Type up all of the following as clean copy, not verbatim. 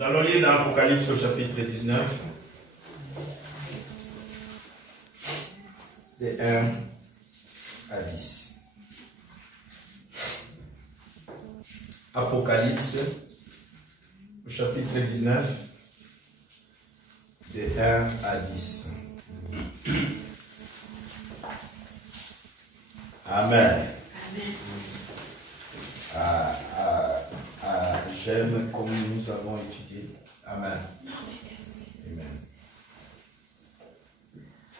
Nous allons lire dans Apocalypse au chapitre 19, de 1 à 10. Apocalypse au chapitre 19, de 1 à 10. Amen. J'aime comme nous avons étudié. Amen. Amen.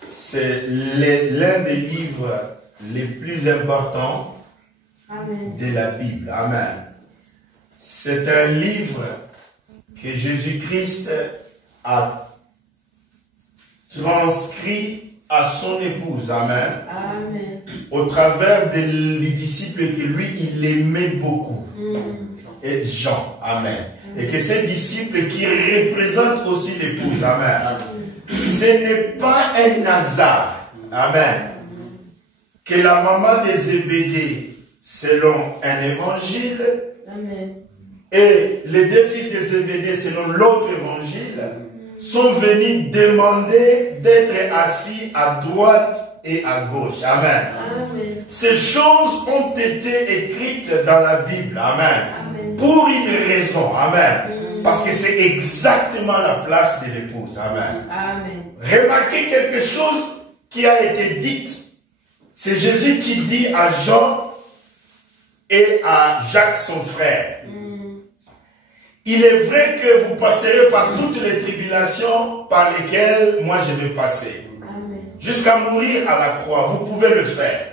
C'est l'un des livres les plus importants de la Bible. Amen. C'est un livre que Jésus-Christ a transcrit à son épouse. Amen. Amen. Au travers des disciples que lui, il aimait beaucoup. Et Jean. Amen. Et que ces disciples qui représentent aussi l'épouse. Amen. Ce n'est pas un hasard. Amen. Que la maman des Zébédée, selon un évangile, Amen, et les deux fils des Zébédée, selon l'autre évangile, sont venus demander d'être assis à droite et à gauche. Amen. Amen. Ces choses ont été écrites dans la Bible. Amen. Amen. Pour une raison. Amen. Parce que c'est exactement la place de l'épouse. Amen. Amen. Remarquez quelque chose qui a été dit. C'est Jésus qui dit à Jean et à Jacques son frère. Il est vrai que vous passerez par toutes les tribulations par lesquelles moi je vais passer. Jusqu'à mourir à la croix, vous pouvez le faire.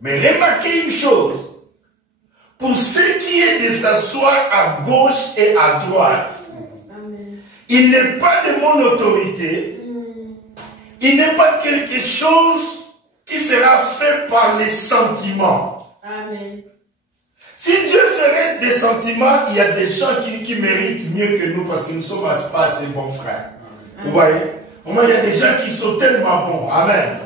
Mais remarquez une chose. Pour ce qui est de s'asseoir à gauche et à droite, il n'est pas de mon autorité. Il n'est pas quelque chose qui sera fait par les sentiments. Amen. Si Dieu ferait des sentiments, il y a des gens qui méritent mieux que nous parce que nous ne sommes pas assez bons frères. Amen. Vous voyez? Il y a des gens qui sont tellement bons. Amen. Amen.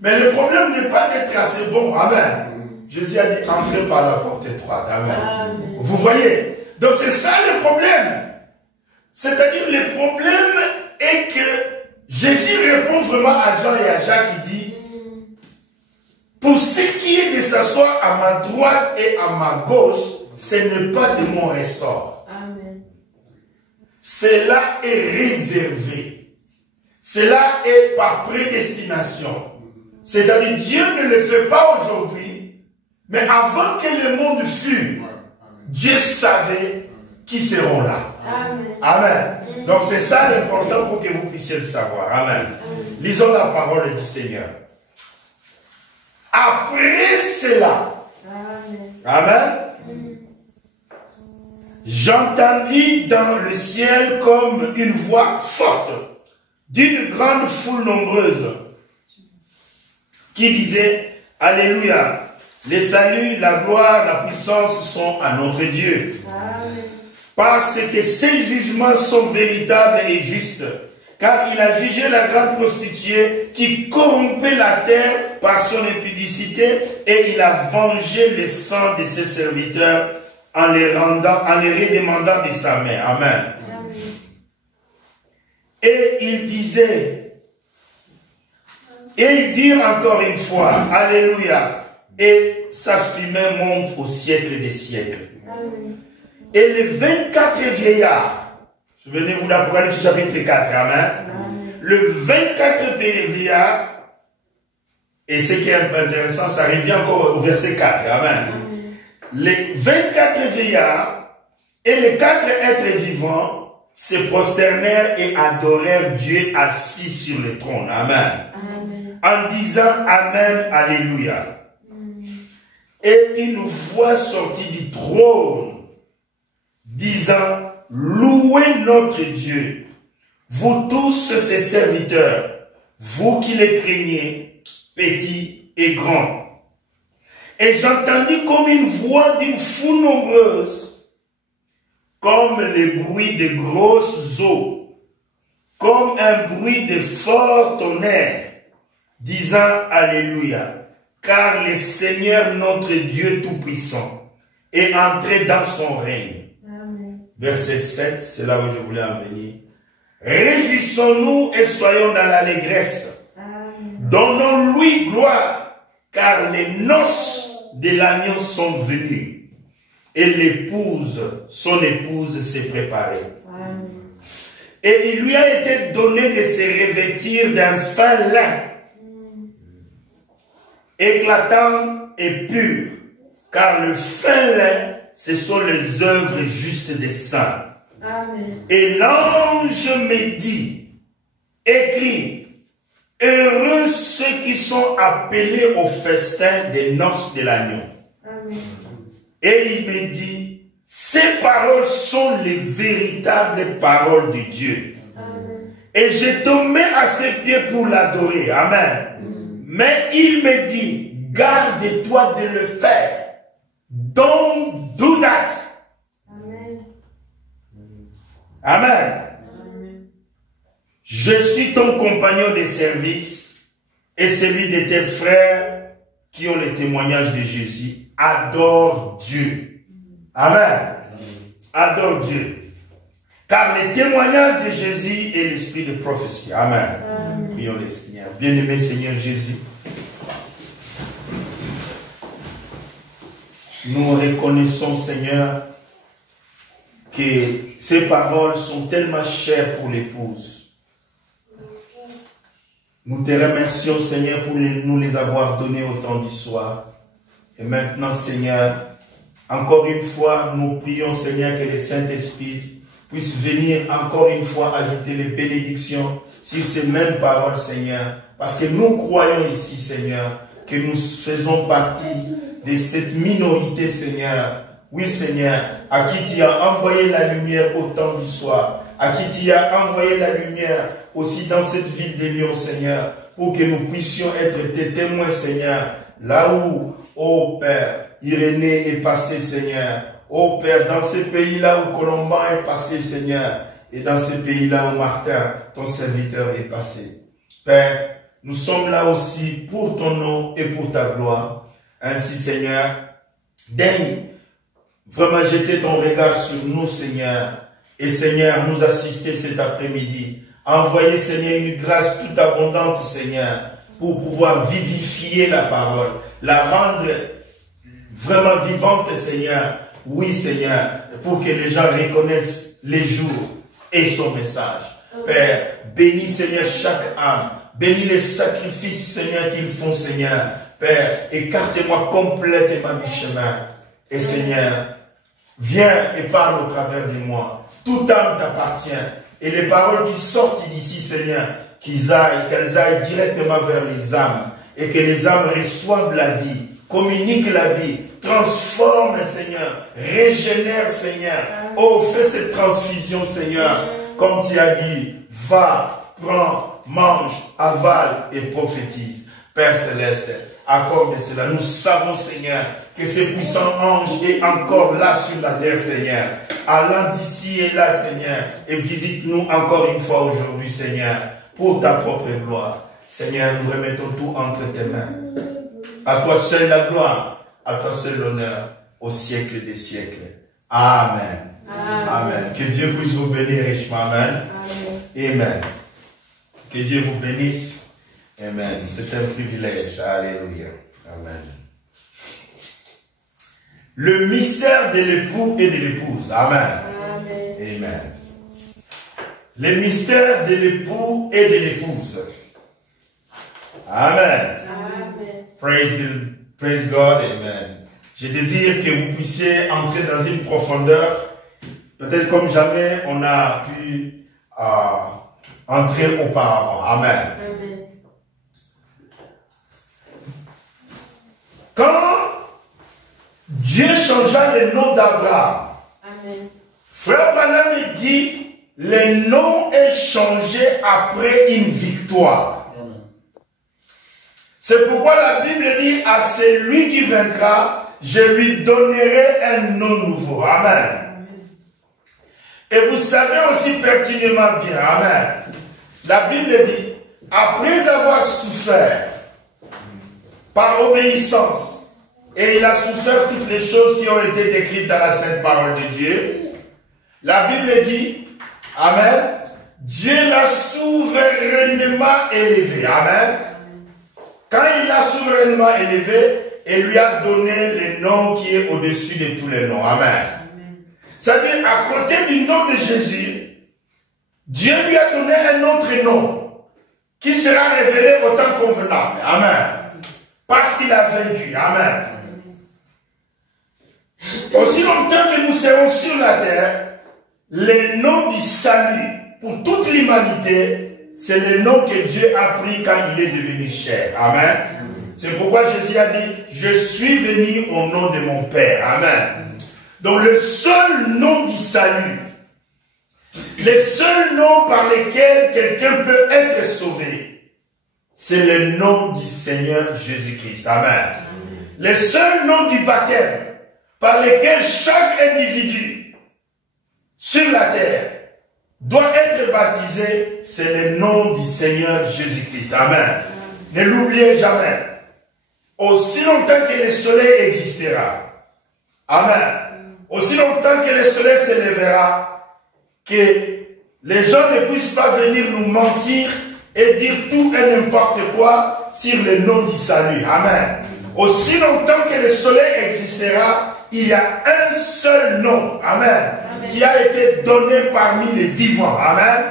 Mais le problème n'est pas d'être assez bon. Amen. Jésus a dit, entrez par la porte étroite. Amen. Amen. Vous voyez? Donc c'est ça le problème. C'est-à-dire le problème est que Jésus répond vraiment à Jean et à Jacques. Il dit, pour ce qui est de s'asseoir à ma droite et à ma gauche, ce n'est pas de mon ressort. Amen. Cela est réservé. Cela est par prédestination. C'est-à-dire Dieu ne le fait pas aujourd'hui, mais avant que le monde fût, Dieu savait qui seront là. Amen. Amen. Donc c'est ça l'important pour que vous puissiez le savoir. Amen. Lisons la parole du Seigneur. Après cela, Amen, j'entendis dans le ciel comme une voix forte d'une grande foule nombreuse qui disait, Alléluia, les saluts, la gloire, la puissance sont à notre Dieu. Amen. Parce que ses jugements sont véritables et justes. Car il a jugé la grande prostituée qui corrompait la terre par son impudicité et il a vengé le sang de ses serviteurs en les redemandant de sa main. Amen. Amen. Et il disait, et il dit encore une fois, Alléluia, et sa fumée monte au siècle des siècles. Amen. Et les 24 vieillards, souvenez-vous d'Apocalypse chapitre 4, amen. Le 24 vieillards, et ce qui est intéressant, ça revient encore au verset 4, amen. Les 24 vieillards et les 4 êtres vivants se prosternèrent et adorèrent Dieu assis sur le trône, amen. En disant Amen, Alléluia. Et une voix sortit du trône, disant, louez notre Dieu, vous tous ses serviteurs, vous qui les craignez, petits et grands. Et j'entendis comme une voix d'une foule nombreuse, comme le bruit de grosses eaux, comme un bruit de fort tonnerre, disant Alléluia, car le Seigneur notre Dieu Tout-Puissant est entré dans son règne. verset 7, c'est là où je voulais en venir. Réjouissons-nous et soyons dans l'allégresse. Donnons-lui gloire, car les noces de l'agneau sont venues et l'épouse, son épouse s'est préparée. Et il lui a été donné de se revêtir d'un fin lin éclatant et pur, car le fin lin, ce sont les œuvres justes des saints. Amen. Et l'ange me dit, écrit, heureux ceux qui sont appelés au festin des noces de l'agneau. Et il me dit, ces paroles sont les véritables paroles de Dieu. Amen. Et je tombais à ses pieds pour l'adorer. Amen. Mais il me dit, garde-toi de le faire. Don't do that. Amen. Amen. Amen. Je suis ton compagnon de service et celui de tes frères qui ont le témoignage de Jésus. Adore Dieu. Amen. Adore Dieu. Car le témoignage de Jésus est l'esprit de prophétie. Amen. Prions le Seigneur. Bien-aimé Seigneur Jésus, nous reconnaissons, Seigneur, que ces paroles sont tellement chères pour l'épouse. Nous te remercions, Seigneur, pour nous les avoir données au temps du soir. Et maintenant, Seigneur, encore une fois, nous prions, Seigneur, que le Saint-Esprit puisse venir encore une fois ajouter les bénédictions sur ces mêmes paroles, Seigneur. Parce que nous croyons ici, Seigneur, que nous faisons partie de cette minorité, Seigneur. Oui, Seigneur, à qui tu as envoyé la lumière au temps du soir, à qui tu as envoyé la lumière aussi dans cette ville de Lyon, Seigneur, pour que nous puissions être tes témoins, Seigneur, là où, ô Père, Irénée est passé, Seigneur. Ô Père, dans ce pays-là où Colomban est passé, Seigneur, et dans ce pays-là où Martin, ton serviteur, est passé. Père, nous sommes là aussi pour ton nom et pour ta gloire. Ainsi, Seigneur, daigne vraiment jeter ton regard sur nous, Seigneur, et Seigneur, nous assister cet après-midi. Envoyer, Seigneur, une grâce toute abondante, Seigneur, pour pouvoir vivifier la parole, la rendre vraiment vivante, Seigneur. Oui, Seigneur, pour que les gens reconnaissent les jours et son message. Père, bénis, Seigneur, chaque âme. Bénis les sacrifices, Seigneur, qu'ils font, Seigneur. Père, écarte-moi complètement du chemin. Et Seigneur, viens et parle au travers de moi. Toute âme t'appartient. Et les paroles qui sortent d'ici, Seigneur, qu'elles aillent directement vers les âmes. Et que les âmes reçoivent la vie, communiquent la vie, transforment, Seigneur, régénère, Seigneur. Oh, fais cette transfusion, Seigneur. Comme tu as dit, va, prends, mange, avale et prophétise. Père Céleste, accorde cela. Nous savons, Seigneur, que ce puissant ange est encore là sur la terre, Seigneur. Allant d'ici et là, Seigneur, et visite-nous encore une fois aujourd'hui, Seigneur, pour ta propre gloire. Seigneur, nous remettons tout entre tes mains. À toi seul la gloire, à toi seul l'honneur, au siècle des siècles. Amen. Amen. Amen. Que Dieu puisse vous bénir richement. Amen. Amen. Amen. Que Dieu vous bénisse. Amen. C'est un privilège. Alléluia. Amen. Le mystère de l'époux et de l'épouse. Amen. Amen. Amen. Le mystère de l'époux et de l'épouse. Amen. Amen. Praise God. Amen. Je désire que vous puissiez entrer dans une profondeur, peut-être comme jamais on a pu entrer auparavant. Amen. Amen. Quand Dieu changea le nom d'Abraham, Frère Branham dit, le nom est changé après une victoire. C'est pourquoi la Bible dit, à celui qui vaincra, je lui donnerai un nom nouveau. Amen. Et vous savez aussi pertinemment bien, amen. La Bible dit, après avoir souffert par obéissance, et il a souffert toutes les choses qui ont été décrites dans la sainte parole de Dieu, La Bible dit, amen, Dieu l'a souverainement élevé. Amen. Quand il l'a souverainement élevé, il lui a donné le nom qui est au-dessus de tous les noms. Amen. C'est-à-dire, à côté du nom de Jésus, Dieu lui a donné un autre nom qui sera révélé au temps convenable. Amen. Parce qu'il a vaincu. Amen. Aussi longtemps que nous serons sur la terre, le nom du salut pour toute l'humanité, c'est le nom que Dieu a pris quand il est devenu chair. Amen. C'est pourquoi Jésus a dit, je suis venu au nom de mon Père. Amen. Donc le seul nom du salut, le seul nom par lequel quelqu'un peut être sauvé, c'est le nom du Seigneur Jésus-Christ. Amen. Le seul nom du baptême par lequel chaque individu sur la terre doit être baptisé, c'est le nom du Seigneur Jésus-Christ. Amen. Ne l'oubliez jamais. Aussi longtemps que le soleil existera, amen, aussi longtemps que le soleil s'élèvera, que les gens ne puissent pas venir nous mentir et dire tout et n'importe quoi sur le nom du salut. Amen. Aussi longtemps que le soleil existera, il y a un seul nom, amen, qui a été donné parmi les vivants, amen,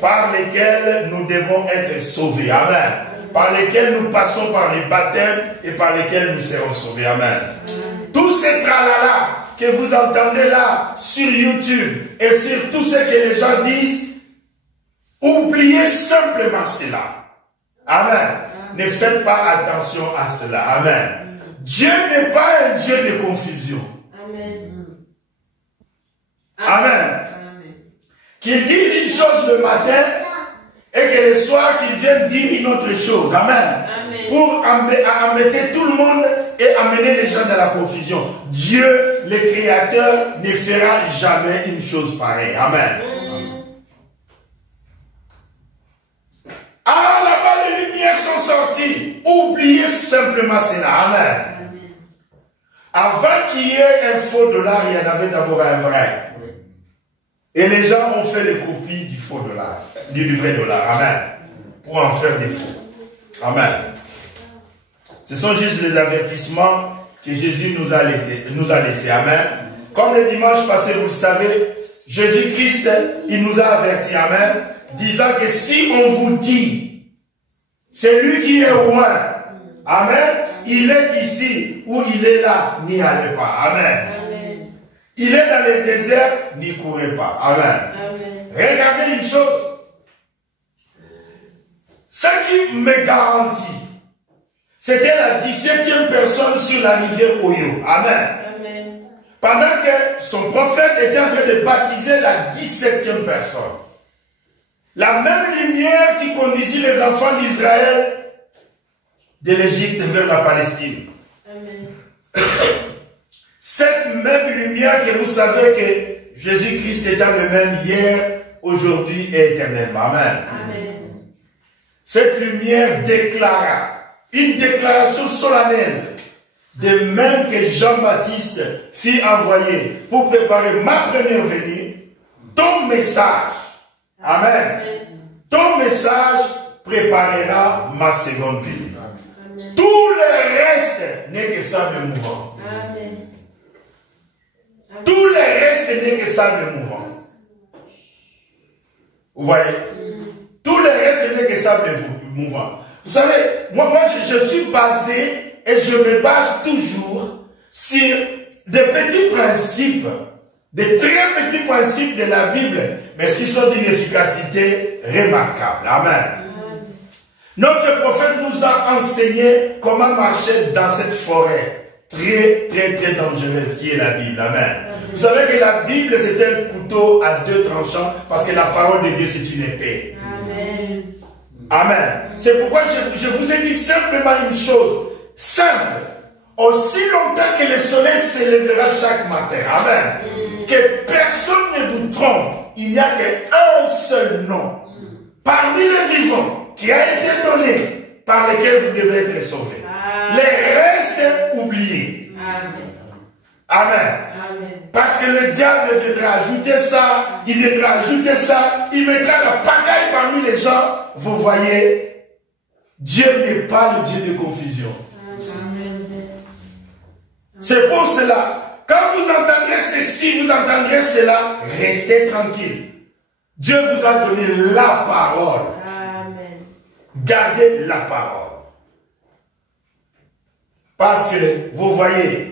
par lesquels nous devons être sauvés, amen, par lesquels nous passons par les baptêmes et par lesquels nous serons sauvés, amen. Tous ces tralala que vous entendez là sur YouTube et sur tout ce que les gens disent, oubliez simplement cela, amen. Ne faites pas attention à cela, amen. Dieu n'est pas un Dieu de confusion. Amen. Amen. Qu'il dise une chose le matin et que le soir qu'il vienne dire une autre chose. Amen. Amen. Pour amener tout le monde et amener les gens dans la confusion. Dieu, le Créateur, ne fera jamais une chose pareille. Amen. Ah, là-bas, les lumières sont sorties. Oubliez simplement cela. Amen. Avant qu'il y ait un faux dollar, il y en avait d'abord un vrai. Et les gens ont fait les copies du faux dollar, du vrai dollar. Amen. Pour en faire des faux. Amen. Ce sont juste les avertissements que Jésus nous a laissés. Amen. Comme le dimanche passé, vous le savez, Jésus-Christ, il nous a avertis. Amen. Disant que si on vous dit, c'est lui qui est roi. Amen. Il est ici ou il est là, n'y allez pas. Amen. Amen. Il est dans le désert, n'y courez pas. Amen. Amen. Regardez une chose. Ce qui me garantit, c'était la 17e personne sur la rivière Oyo. Amen. Amen. Pendant que son prophète était en train de baptiser la 17e personne. La même lumière qui conduisit les enfants d'Israël de l'Égypte vers la Palestine. Amen. Cette même lumière que vous savez que Jésus-Christ étant le même hier, aujourd'hui et éternellement. Amen. Amen. Cette lumière déclara une déclaration solennelle, de même que Jean-Baptiste fut envoyé pour préparer ma première venue, ton message. Amen. Ton message préparera ma seconde venue. Tout le reste n'est que sable mouvant. Amen. Tout le reste n'est que sable mouvant. Vous voyez? Tout le reste n'est que sable mouvant. Vous savez, moi je suis basé et je me base toujours sur des petits principes, des très petits principes de la Bible, mais qui sont d'une efficacité remarquable. Amen. Notre prophète nous a enseigné comment marcher dans cette forêt très dangereuse qui est la Bible. Amen. Vous savez que la Bible c'est un couteau à deux tranchants parce que la parole de Dieu c'est une épée. Amen. Amen. C'est pourquoi je vous ai dit simplement une chose simple. Aussi longtemps que le soleil s'élèvera chaque matin. Amen. Que personne ne vous trompe. Il n'y a qu'un seul nom parmi les vivants qui a été donné par lesquels vous devez être sauvés. Les restes oubliés. Amen. Amen. Parce que le diable viendra ajouter ça, il viendra ajouter ça, il mettra la pagaille parmi les gens. Vous voyez, Dieu n'est pas le Dieu de confusion. C'est pour cela, quand vous entendrez ceci, vous entendrez cela, restez tranquille. Dieu vous a donné la parole. Amen. Gardez la parole. Parce que, vous voyez,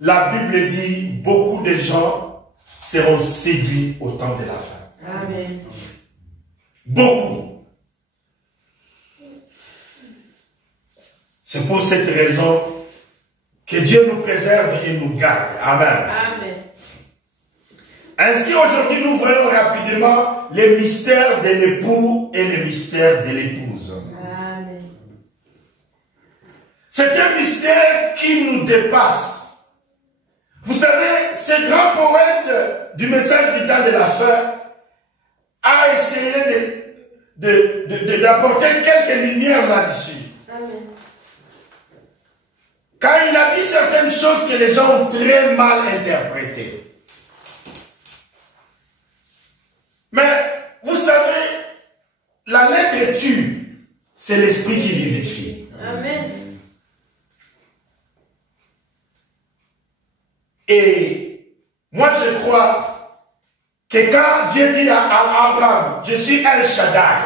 la Bible dit, beaucoup de gens seront séduits au temps de la fin. Amen. Beaucoup. C'est pour cette raison que Dieu nous préserve et nous garde. Amen. Amen. Ainsi, aujourd'hui, nous voyons rapidement les mystères de l'époux et les mystères de l'épouse. Amen. C'est un mystère qui nous dépasse. Vous savez, ce grand poète du message du temps de la fin a essayé d'apporter quelques lumières là-dessus. Amen. Car il a dit certaines choses que les gens ont très mal interprétées. Mais, vous savez, la lettre tue, c'est l'esprit qui vivifie. Amen. Et moi je crois que quand Dieu dit à Abraham, je suis El Shaddai,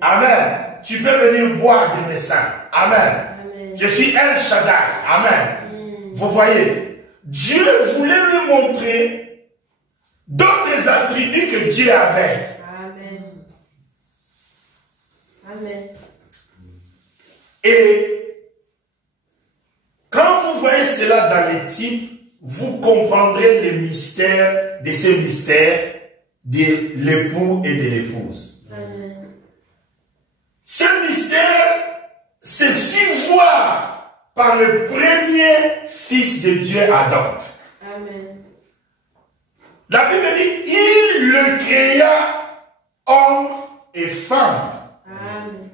Amen, tu peux venir boire de mes seins. Amen. Je suis El Shaddai. Amen. Vous voyez, Dieu voulait lui montrer d'autres attributs que Dieu avait. Amen. Amen. Et quand vous voyez cela dans les types, vous comprendrez les mystères de ces mystères de l'époux et de l'épouse. Ce mystère se fit voir par le premier fils de Dieu, Adam. Amen. La Bible dit, il le créa homme et femme. Amen.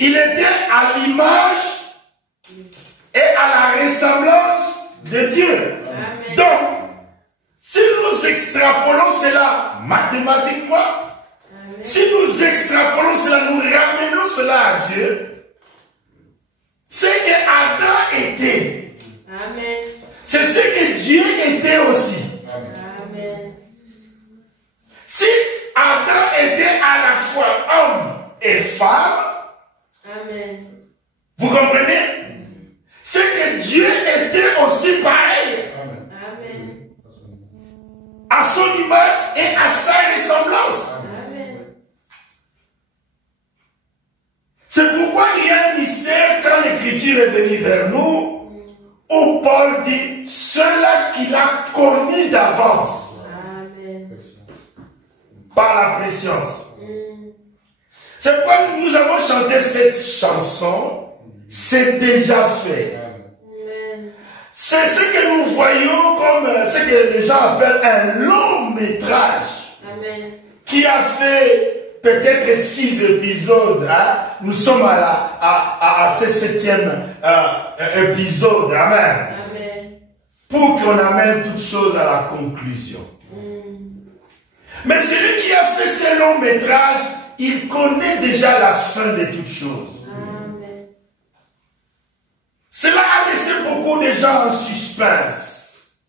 Il était à l'image et à la ressemblance de Dieu. Amen. Donc, si nous extrapolons cela mathématiquement, amen, si nous extrapolons cela, nous ramenons cela à Dieu, c'est que Adam était. Amen. C'est ce que Dieu était aussi. Amen. Si Adam était à la fois homme et femme, amen, vous comprenez? C'est que Dieu était aussi pareil. Amen. Amen. À son image et à sa ressemblance. Amen. C'est pourquoi il y a un mystère quand l'Écriture est venue vers nous, où Paul dit, cela qu'il a connu d'avance. Amen. Par la préscience. C'est pourquoi nous avons chanté cette chanson. C'est déjà fait. C'est ce que nous voyons comme ce que les gens appellent un long métrage. Amen. Qui a fait peut-être 6 épisodes. Hein? Nous sommes à ce 7e épisode. Amen. Amen. Pour qu'on amène toutes choses à la conclusion. Mais celui qui a fait ce long métrage, il connaît déjà la fin de toutes choses. Cela a laissé beaucoup de gens en suspense.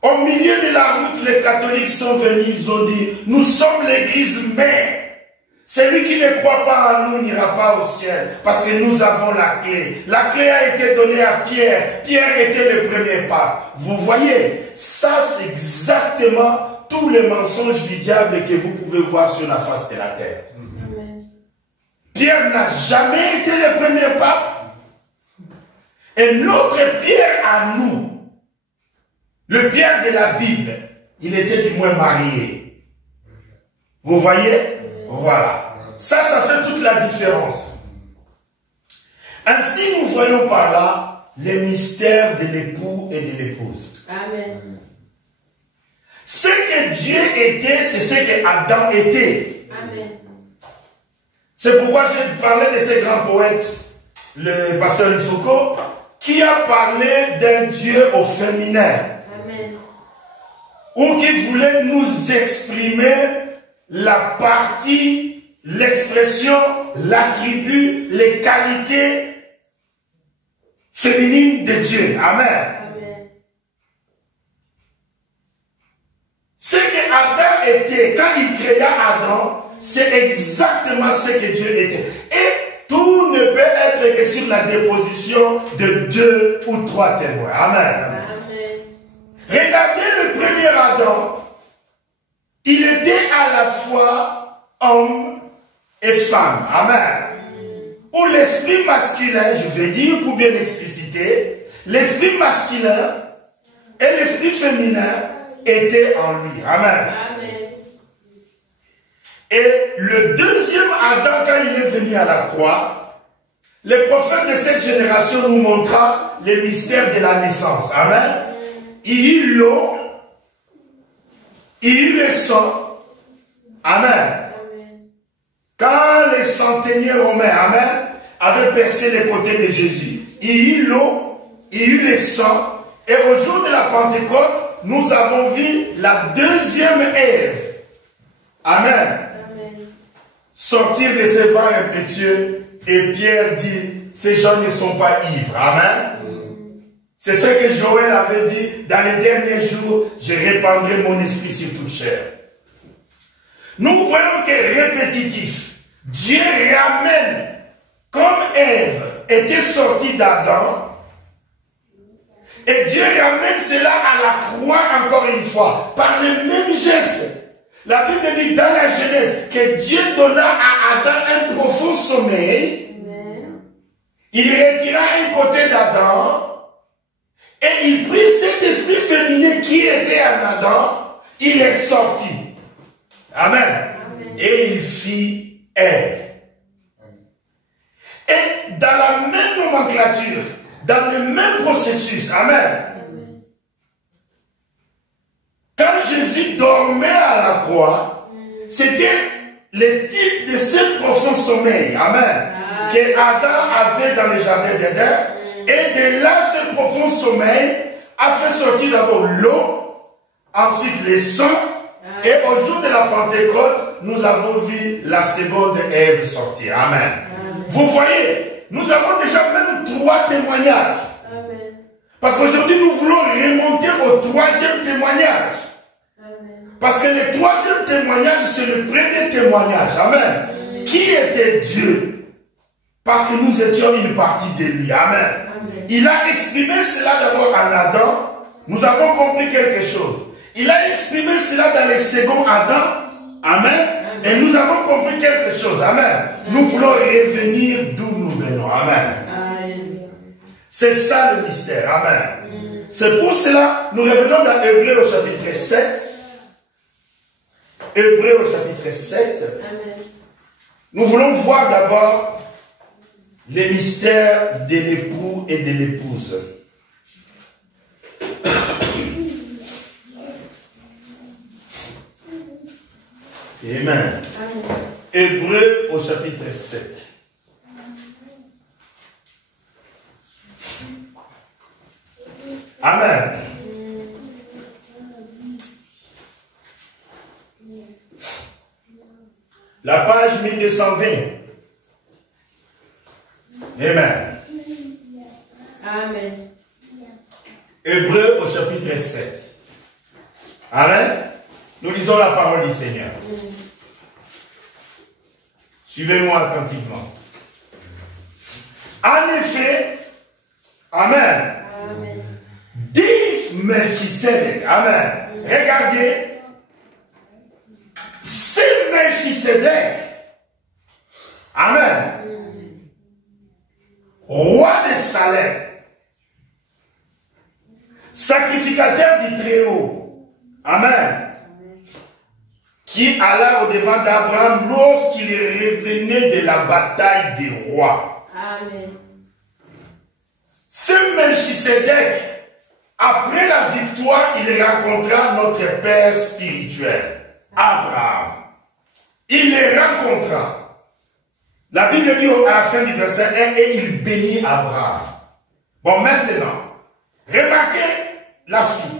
Au milieu de la route, les catholiques sont venus, ils ont dit, nous sommes l'église, mais celui qui ne croit pas en nous n'ira pas au ciel, parce que nous avons la clé. La clé a été donnée à Pierre. Pierre était le premier pape. Vous voyez, ça c'est exactement tous les mensonges du diable que vous pouvez voir sur la face de la terre. Amen. Pierre n'a jamais été le premier pape. Et notre Pierre à nous, le Pierre de la Bible, il était du moins marié. Vous voyez? Voilà. Ça fait toute la différence. Ainsi, nous voyons par là les mystères de l'époux et de l'épouse. Amen. Ce que Dieu était, c'est ce que Adam était. Amen. C'est pourquoi je parlais de ces grands poètes. le pasteur Ifoko, qui a parlé d'un Dieu au féminin. Amen. Ou qui voulait nous exprimer la partie, l'expression, l'attribut, les qualités féminines de Dieu. Amen. Amen. Ce que Adam était, quand il créa Adam, c'est exactement ce que Dieu était. Et tout ne peut être que sur la déposition de 2 ou 3 témoins. Amen. Amen. Regardez le premier Adam. Il était à la fois homme et femme. Amen. Où l'esprit masculin, je vais dire pour bien expliciter, l'esprit masculin et l'esprit féminin étaient en lui. Amen. Amen. Et le deuxième Adam, quand il est venu à la croix, le prophète de cette génération nous montra les mystères de la naissance. Amen. Il y eut l'eau, il y eut le sang. Amen. Quand les centeniers romains, amen, avaient percé les côtés de Jésus, il y eut l'eau, il y eut le sang, et au jour de la Pentecôte, nous avons vu la deuxième Ève. Amen. Sortir de ces vents impétueux, et Pierre dit, ces gens ne sont pas ivres. Amen. C'est ce que Joël avait dit, dans les derniers jours, je répandrai mon esprit sur toute chair. Nous voyons que répétitif, Dieu ramène, comme Ève était sortie d'Adam, et Dieu ramène cela à la croix encore une fois, par le même geste. La Bible dit dans la Genèse que Dieu donna à Adam un profond sommeil. Amen. Il retira un côté d'Adam et il prit cet esprit féminin qui était en Adam, il est sorti. Amen. Amen. Et il fit Ève. Et dans la même nomenclature, dans le même processus, amen. Quand Jésus dormait à la croix, c'était le type de ce profond sommeil, amen, que Adam avait dans le jardin d'Éden. Et de là, ce profond sommeil a fait sortir d'abord l'eau, ensuite le sang, et au jour de la Pentecôte, nous avons vu la seconde Ève sortir. Amen. Vous voyez, nous avons déjà même 3 témoignages. Amen. Parce qu'aujourd'hui, nous voulons remonter au 3e témoignage. Amen. Parce que le 3e témoignage, c'est le premier témoignage. Amen. Amen. Qui était Dieu? Parce que nous étions une partie de lui. Amen. Amen. Il a exprimé cela d'abord en Adam. Nous avons compris quelque chose. Il a exprimé cela dans le second Adam. Amen. Et nous avons compris quelque chose. Amen. Nous voulons revenir d'où nous venons. Amen. C'est ça le mystère. Amen. C'est pour cela nous revenons dans Hébreux au chapitre 7. Hébreux au chapitre 7. Amen. Nous voulons voir d'abord les mystères de l'époux et de l'épouse. Amen. Hébreux au chapitre 7. Amen. La page 1220. Amen. Amen. Hébreux au chapitre 7. Amen. Nous lisons la parole du Seigneur. Suivez-moi attentivement. En effet, Amen. Amen. Dis Melchisedec. Amen. Regardez. C'est Melchisedec. Amen. Roi de Salem. Sacrificateur du Très-Haut. Amen. Qui alla au-devant d'Abraham lorsqu'il revenait de la bataille des rois. Amen. Ce Melchisedec, après la victoire, il rencontra notre Père spirituel, Abraham. Il le rencontra. La Bible dit à la fin du verset 1, et il bénit Abraham. Bon, maintenant, remarquez la suite.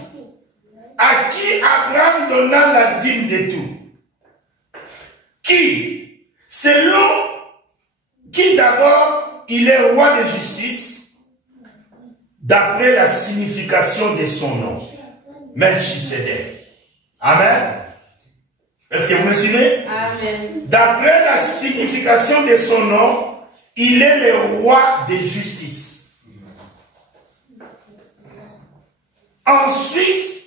À qui Abraham donna la dîme de tout? Qui? Selon qui d'abord il est roi de justice, d'après la signification de son nom. Melchisedec. Amen. Est-ce que vous me suivez? Amen. D'après la signification de son nom, il est le roi de justice. Ensuite,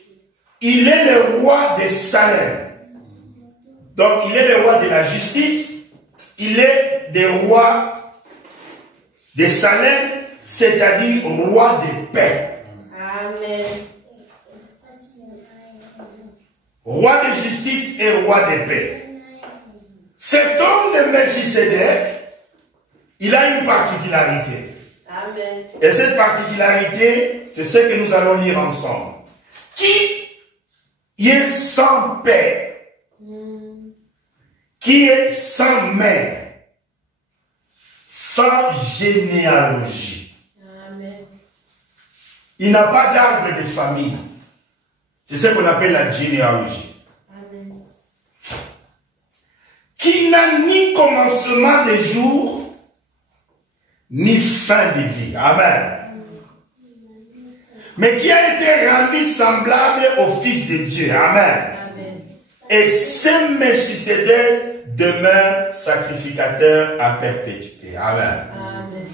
il est le roi de Salem. Donc, il est le roi de la justice. Il est le roi de Salem, c'est-à-dire roi de paix. Amen. Roi de justice et roi de paix. Cet homme de Melchisedec, il a une particularité. Amen. Et cette particularité, c'est ce que nous allons lire ensemble. Qui est sans père, qui est sans mère, sans généalogie. Amen. Il n'a pas d'arbre de famille. C'est ce qu'on appelle la généalogie. Amen. Qui n'a ni commencement de jour, ni fin de vie. Amen. Mais qui a été rendu semblable au Fils de Dieu. Amen. Amen. Et ce Melchisedec demeure sacrificateur à perpétuité. Amen. Amen.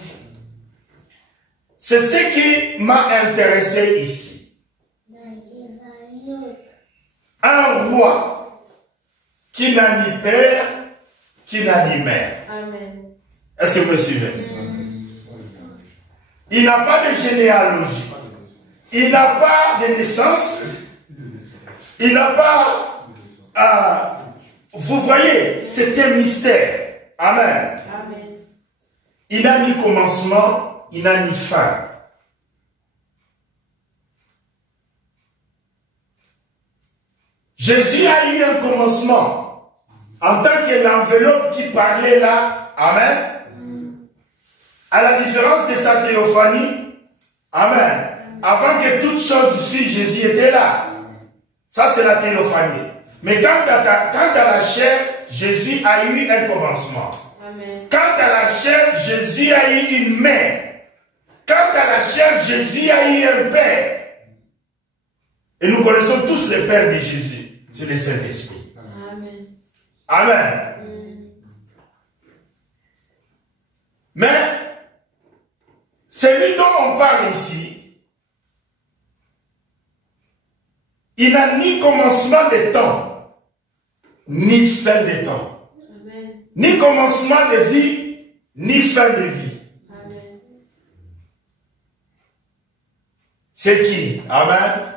C'est ce qui m'a intéressé ici. Un roi qui n'a ni père, qui n'a ni mère. Amen. Est-ce que vous me suivez? Il n'a pas de généalogie. Il n'a pas de naissance. Il n'a pas... vous voyez, c'est un mystère. Amen. Amen. Il n'a ni commencement, il n'a ni fin. Jésus a eu un commencement en tant que l'enveloppe qui parlait là. Amen. À la différence de sa théophanie. Amen. Avant que toute chose fût, Jésus était là. Ça, c'est la théophanie. Mais quant à la chair, Jésus a eu un commencement. Amen. Quant à la chair, Jésus a eu une mère. Quant à la chair, Jésus a eu un père. Et nous connaissons tous le Père de Jésus. C'est le Saint-Esprit. Amen. Amen. Mais, celui dont on parle ici, il n'a ni commencement de temps, ni fin de temps. Amen. Ni commencement de vie, ni fin de vie. Amen. C'est qui? Amen.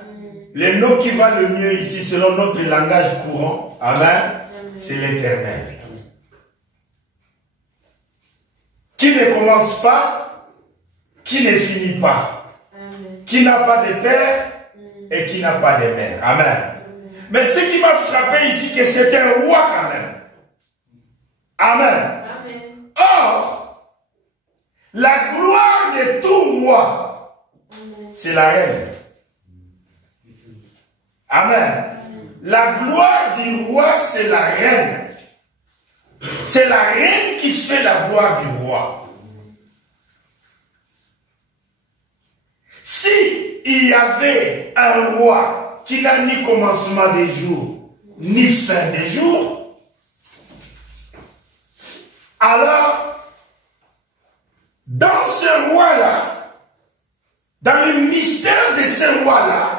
Le nom qui va le mieux ici, selon notre langage courant, amen, c'est l'Éternel. Qui ne commence pas, qui ne finit pas, amen. Qui n'a pas de père et qui n'a pas de mère. Amen. Amen. Mais ce qui m'a frappé ici, que c'est un roi quand même. Amen. Amen. Or, la gloire de tout roi, c'est la reine. Amen. La gloire du roi, c'est la reine. C'est la reine qui fait la gloire du roi. Si il y avait un roi qui n'a ni commencement des jours, ni fin des jours, alors, dans ce roi-là, dans le mystère de ce roi-là,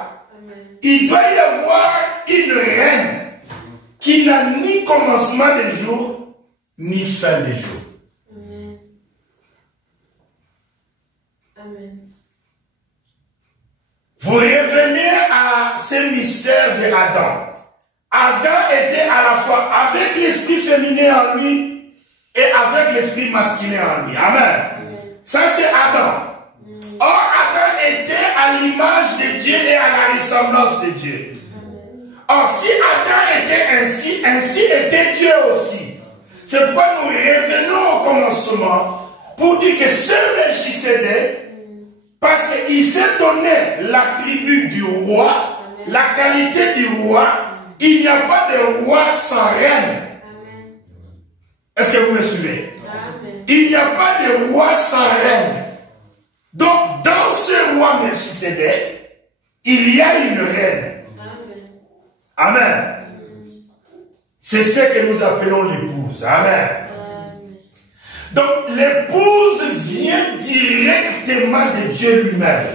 il doit y avoir une reine qui n'a ni commencement des jours, ni fin des jours. Amen. Amen. Vous revenez à ce mystère de Adam. Adam était à la fois avec l'esprit féminin en lui et avec l'esprit masculin en lui. Amen. Amen. Ça c'est Adam. Or, Adam était à l'image de Dieu et à la ressemblance de Dieu. Or, si Adam était ainsi, ainsi était Dieu aussi. C'est pourquoi nous revenons au commencement pour dire que ce Melchisédek, parce qu'il s'est donné l'attribut du roi, la qualité du roi, il n'y a pas de roi sans reine. Est-ce que vous me suivez? Il n'y a pas de roi sans reine. Donc, dans ce roi Melchisédek, il y a une reine. Amen. C'est ce que nous appelons l'épouse. Amen. Donc, l'épouse vient directement de Dieu lui-même.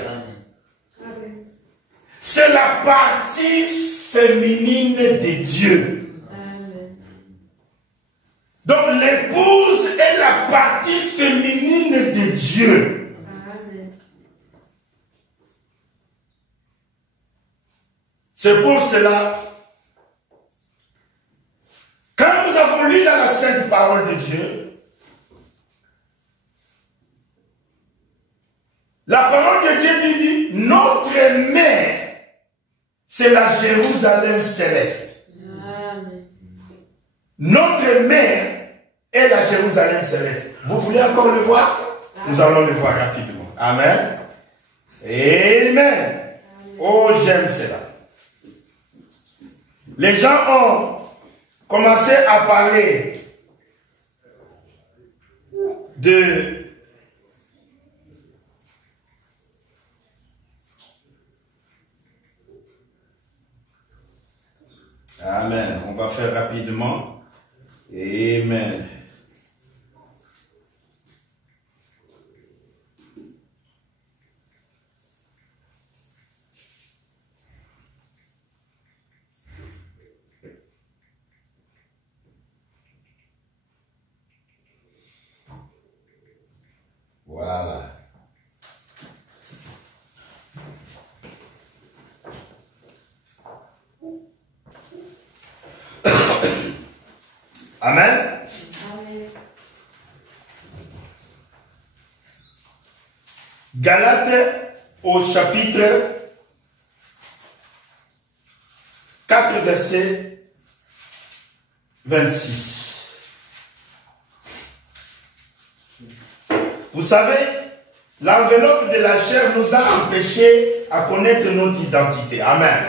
C'est la partie féminine de Dieu. Donc, l'épouse est la partie féminine de Dieu. C'est pour cela, quand nous avons lu dans la sainte parole de Dieu, la parole de Dieu dit, notre mère, c'est la Jérusalem céleste. Amen. Notre mère est la Jérusalem céleste. Vous voulez encore le voir? Amen. Nous allons le voir rapidement. Amen. Amen. Amen. Oh, j'aime cela. Les gens ont commencé à parler de Amen. On va faire rapidement. Amen. Voilà. Amen. Amen. Galates au chapitre 4, verset 26. Vous savez, l'enveloppe de la chair nous a empêchés à connaître notre identité. Amen.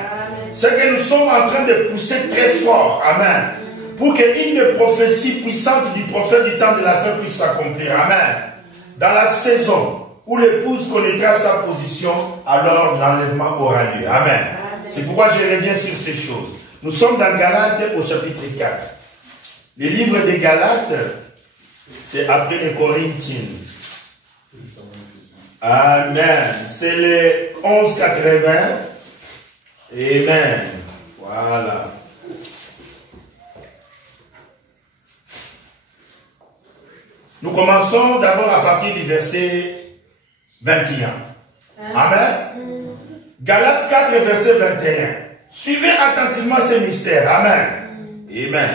C'est que nous sommes en train de pousser très fort. Amen. Pour qu'une prophétie puissante du prophète du temps de la fin puisse s'accomplir. Amen. Dans la saison où l'épouse connaîtra sa position, alors l'enlèvement aura lieu. Amen. C'est pourquoi je reviens sur ces choses. Nous sommes dans Galates au chapitre 4. Les livres des Galates, c'est après les Corinthiens. Amen. C'est les 1180. Amen. Voilà. Nous commençons d'abord à partir du verset 21. Amen. Galates 4, verset 21. Suivez attentivement ces mystères. Amen. Amen.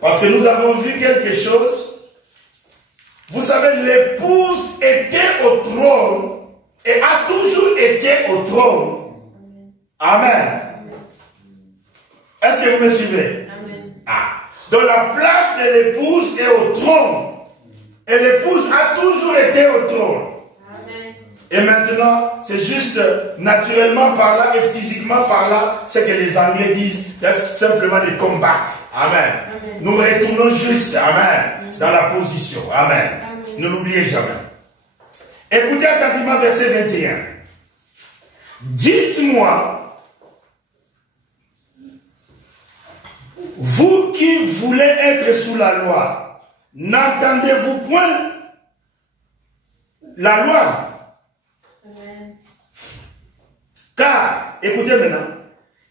Parce que nous avons vu quelque chose. Vous savez, l'épouse était au trône et a toujours été au trône. Amen. Est-ce que vous me suivez? Amen. Ah. Donc la place de l'épouse est au trône. Et l'épouse a toujours été au trône. Amen. Et maintenant, c'est juste naturellement par là et physiquement par là, ce que les Anglais disent, c'est simplement des combats. Amen. Amen. Nous retournons juste, amen, dans la position. Amen. Amen. Ne l'oubliez jamais. Écoutez attentivement verset 21. Dites-moi, vous qui voulez être sous la loi, n'entendez-vous point la loi? Amen. Car, écoutez maintenant,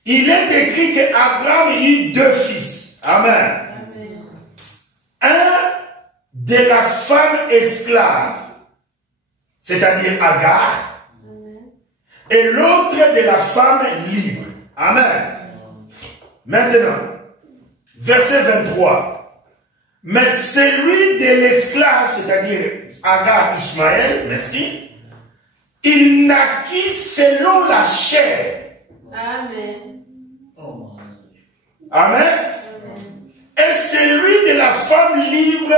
il est écrit qu'Abraham eut deux fils. Amen. Amen. Un de la femme esclave, c'est-à-dire Agar, amen, et l'autre de la femme libre. Amen. Amen. Maintenant, verset 23. Mais celui de l'esclave, c'est-à-dire Agar Ishmaël, merci, il naquit selon la chair. Amen. Amen. Amen. Et celui de la femme libre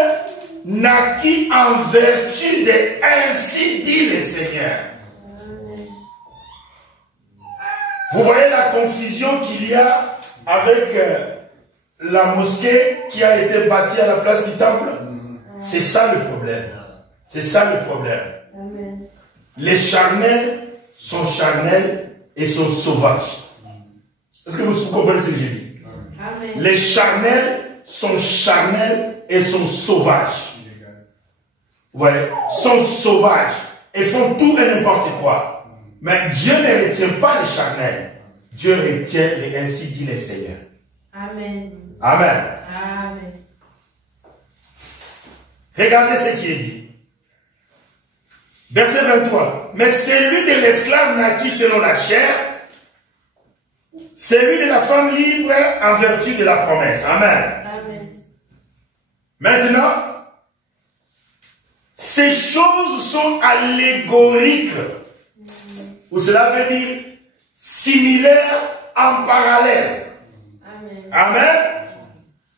naquit en vertu de ainsi dit le Seigneur. Vous voyez la confusion qu'il y a avec la mosquée qui a été bâtie à la place du temple? C'est ça le problème. C'est ça le problème. Amen. Les charnels sont charnels et sont sauvages. Est-ce que vous comprenez ce que j'ai dit? Amen. Les charnels sont charnels et sont sauvages. Vous voyez, sont sauvages et font tout et n'importe quoi. Mais Dieu ne retient pas les charnels. Dieu retient les ainsi dit le Seigneur. Amen. Amen. Amen. Regardez ce qui est dit. Verset 23. Mais celui de l'esclave naquit selon la chair, celui de la femme libre en vertu de la promesse. Amen. Amen. Maintenant, ces choses sont allégoriques. Ou cela veut dire similaires en parallèle. Amen. Amen.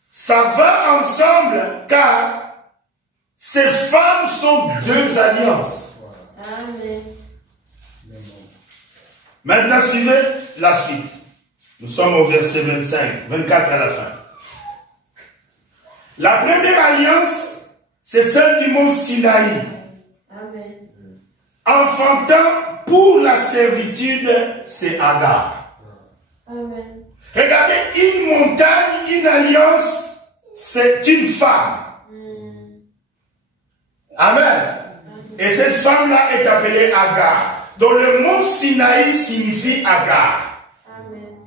Ça va ensemble car ces femmes sont deux alliances. Amen. Maintenant, suivez la suite. Nous sommes au verset 25, 24 à la fin. La première alliance, c'est celle du mont Sinaï. Amen. Enfantant pour la servitude, c'est Agar. Amen. Regardez, une montagne, une alliance, c'est une femme. Amen. Et cette femme-là est appelée Agar. Donc le mont Sinaï signifie Agar. Amen.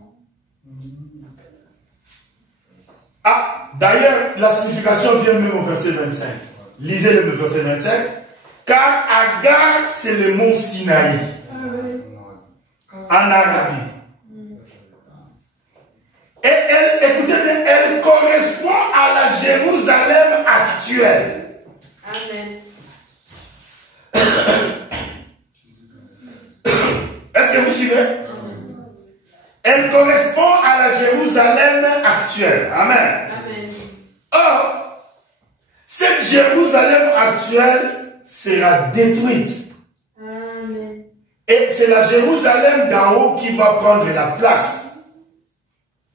Ah, d'ailleurs, la signification vient même au verset 25. Lisez le verset 25. Car Agar, c'est le mont Sinaï. En Arabie. Et elle, écoutez bien, elle correspond à la Jérusalem actuelle. Amen. Est-ce que vous suivez? Amen. Elle correspond à la Jérusalem actuelle. Amen. Amen. Or, cette Jérusalem actuelle sera détruite. Amen. Et c'est la Jérusalem d'en haut qui va prendre la place.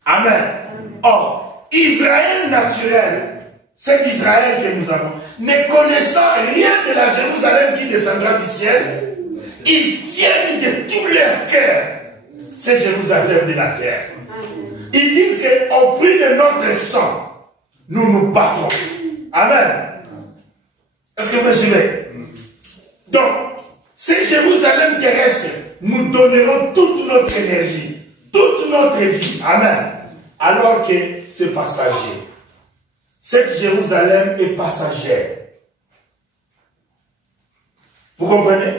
Amen. Amen. Or, Israël naturel, cet Israël que nous avons, ne connaissant rien de la Jérusalem qui descendra du ciel, ils tiennent de tout leur cœur cette Jérusalem de la terre. Amen. Ils disent qu'au prix de notre sang, nous nous battons. Amen. Est-ce que vous suivez? Donc, cette Jérusalem terrestre, nous donnerons toute notre énergie, toute notre vie. Amen. Alors que c'est passager. Cette Jérusalem est passagère. Vous comprenez?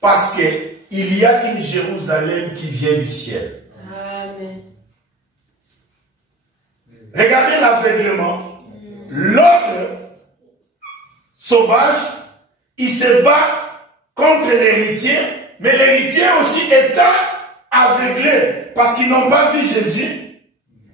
Parce qu'il y a une Jérusalem qui vient du ciel. Amen. Regardez l'aveuglement. L'autre sauvage, il se bat contre l'héritier, mais l'héritier aussi étant aveuglé, parce qu'ils n'ont pas vu Jésus,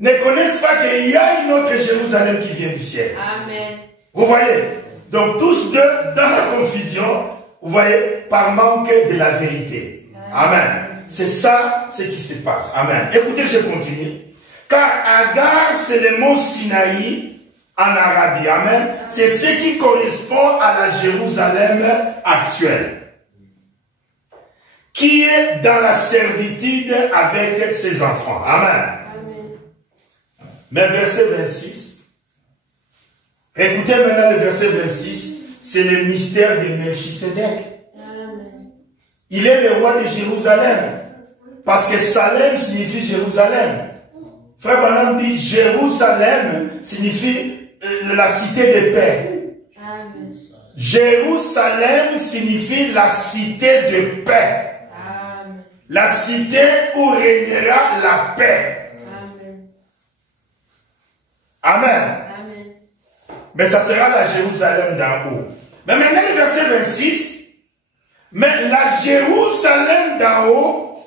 ne connaissent pas qu'il y a une autre Jérusalem qui vient du ciel. Amen. Vous voyez? Donc tous deux dans la confusion, vous voyez, par manque de la vérité. Amen. C'est ça ce qui se passe. Amen. Écoutez, je continue. Car Agar, c'est le mont Sinaï en Arabie. Amen. C'est ce qui correspond à la Jérusalem actuelle, qui est dans la servitude avec ses enfants. Amen. Mais verset 26, écoutez maintenant le verset 26, c'est le mystère de Melchisedec. Il est le roi de Jérusalem, parce que Salem signifie Jérusalem. Frère Branham dit Jérusalem signifie la cité de paix. Amen. Jérusalem signifie la cité de paix. Amen. La cité où régnera la paix. Amen. Amen. Mais ça sera la Jérusalem d'en haut. Mais maintenant le verset 26. Mais la Jérusalem d'en haut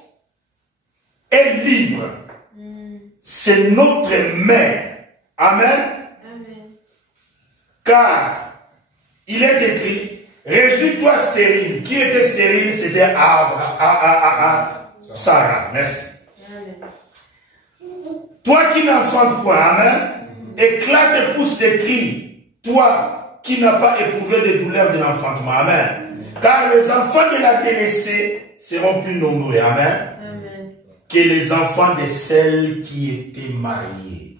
est libre. C'est notre mère. Amen. Amen. Car il est écrit, réjouis-toi stérile. Qui était stérile? C'était Sarah. Merci. Toi qui n'enfantes point, amen, éclate et pousse des cris, toi qui n'as pas éprouvé des douleurs de l'enfantement, amen. Car les enfants de la délaissée seront plus nombreux, amen, que les enfants de celles qui étaient mariées.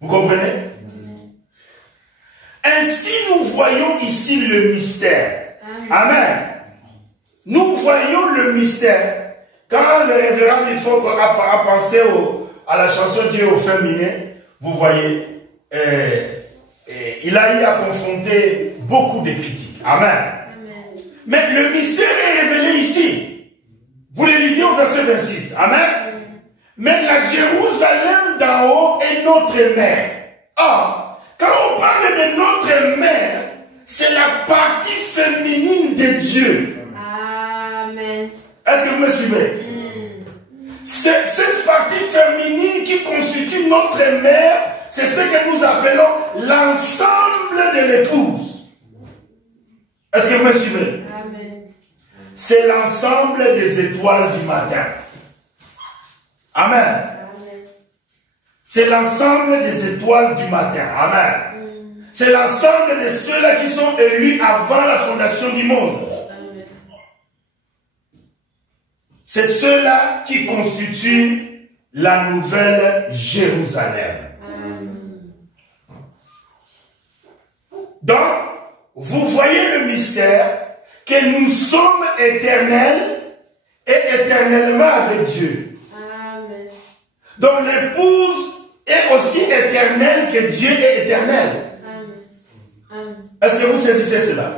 Vous comprenez? Ainsi, nous voyons ici le mystère. Amen. Nous voyons le mystère. Quand le révérend Lifok a pensé à la chanson Dieu au féminin, vous voyez, il a eu à confronter beaucoup de critiques. Amen. Mais le mystère est révélé ici. Vous le lisez au verset 26. Amen. Mais la Jérusalem d'en haut est notre mère. Or, quand on parle de notre mère, c'est la partie féminine de Dieu. Amen. Est-ce que vous me suivez? C'est cette partie féminine qui constitue notre mère, c'est ce que nous appelons l'ensemble de l'épouse. Est-ce que vous me suivez? Amen. C'est l'ensemble des étoiles du matin. Amen. Amen. C'est l'ensemble des étoiles du matin. Amen. C'est l'ensemble de ceux-là qui sont élus avant la fondation du monde. C'est ceux-là qui constituent la nouvelle Jérusalem. Donc, vous voyez le mystère que nous sommes éternels et éternellement avec Dieu. Amen. Donc l'épouse est aussi éternelle que Dieu est éternel. Amen. Est-ce que vous saisissez cela?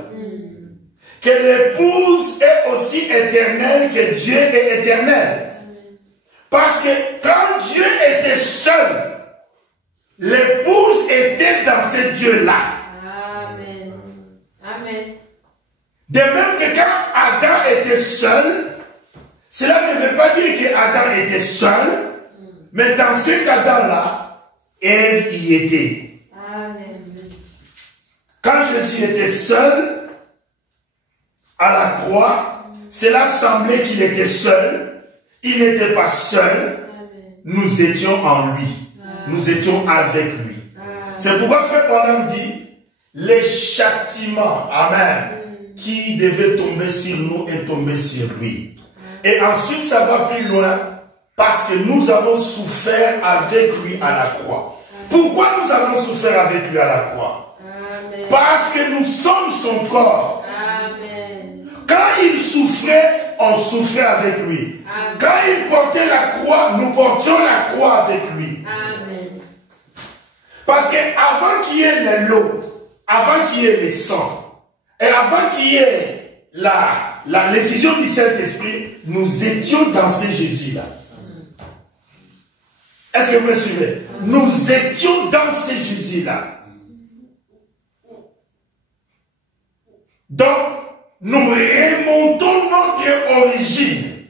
Que l'épouse est aussi éternelle que Dieu est éternel. Parce que quand Dieu était seul, l'épouse était dans ce Dieu-là. Amen. Amen. De même que quand Adam était seul, cela ne veut pas dire que Adam était seul, mais dans cet Adam-là, Ève y était. Amen. Quand Jésus était seul, à la croix, cela semblait qu'il était seul. Il n'était pas seul. Nous étions en lui. Nous étions avec lui. C'est pourquoi Frère Branham dit, les châtiments, amen, qui devaient tomber sur nous est tombé sur lui. Et ensuite, ça va plus loin, parce que nous avons souffert avec lui à la croix. Pourquoi nous avons souffert avec lui à la croix? Parce que nous sommes son corps. Quand il souffrait, on souffrait avec lui. Amen. Quand il portait la croix, nous portions la croix avec lui. Amen. Parce qu'avant qu'il y ait l'eau, avant qu'il y ait le sang, et avant qu'il y ait l'effusion du Saint-Esprit, nous étions dans ce Jésus-là. Est-ce que vous me suivez? Nous étions dans ce Jésus-là. Donc, nous remontons notre origine.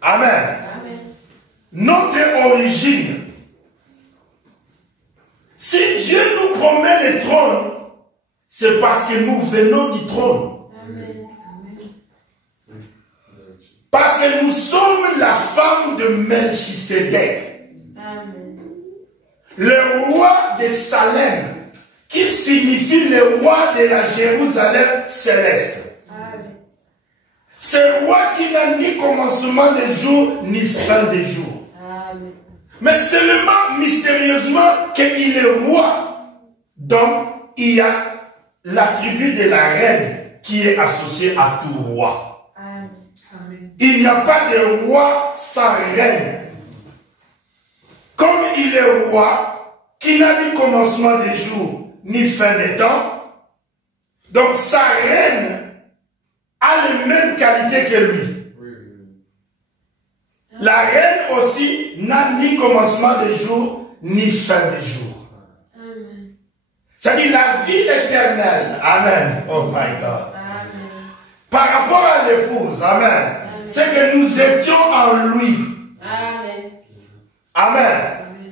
Amen. Amen. Notre origine. Si Dieu nous promet le trône, c'est parce que nous venons du trône. Amen. Parce que nous sommes la femme de Melchisédek. Amen. Le roi de Salem, qui signifie le roi de la Jérusalem céleste. Amen. Ce roi qui n'a ni commencement des jours, ni fin des jours. Amen. Mais seulement mystérieusement qu'il est roi. Donc, il y a l'attribut de la reine qui est associé à tout roi. Amen. Il n'y a pas de roi sans reine. Comme il est roi, qui n'a ni commencement des jours, ni fin des temps, donc sa reine a les mêmes qualités que lui. La reine aussi n'a ni commencement des jours, ni fin des jours. C'est-à-dire la vie éternelle. Amen. Oh my God. Amen. Par rapport à l'épouse, amen, c'est que nous étions en lui. Amen. Amen.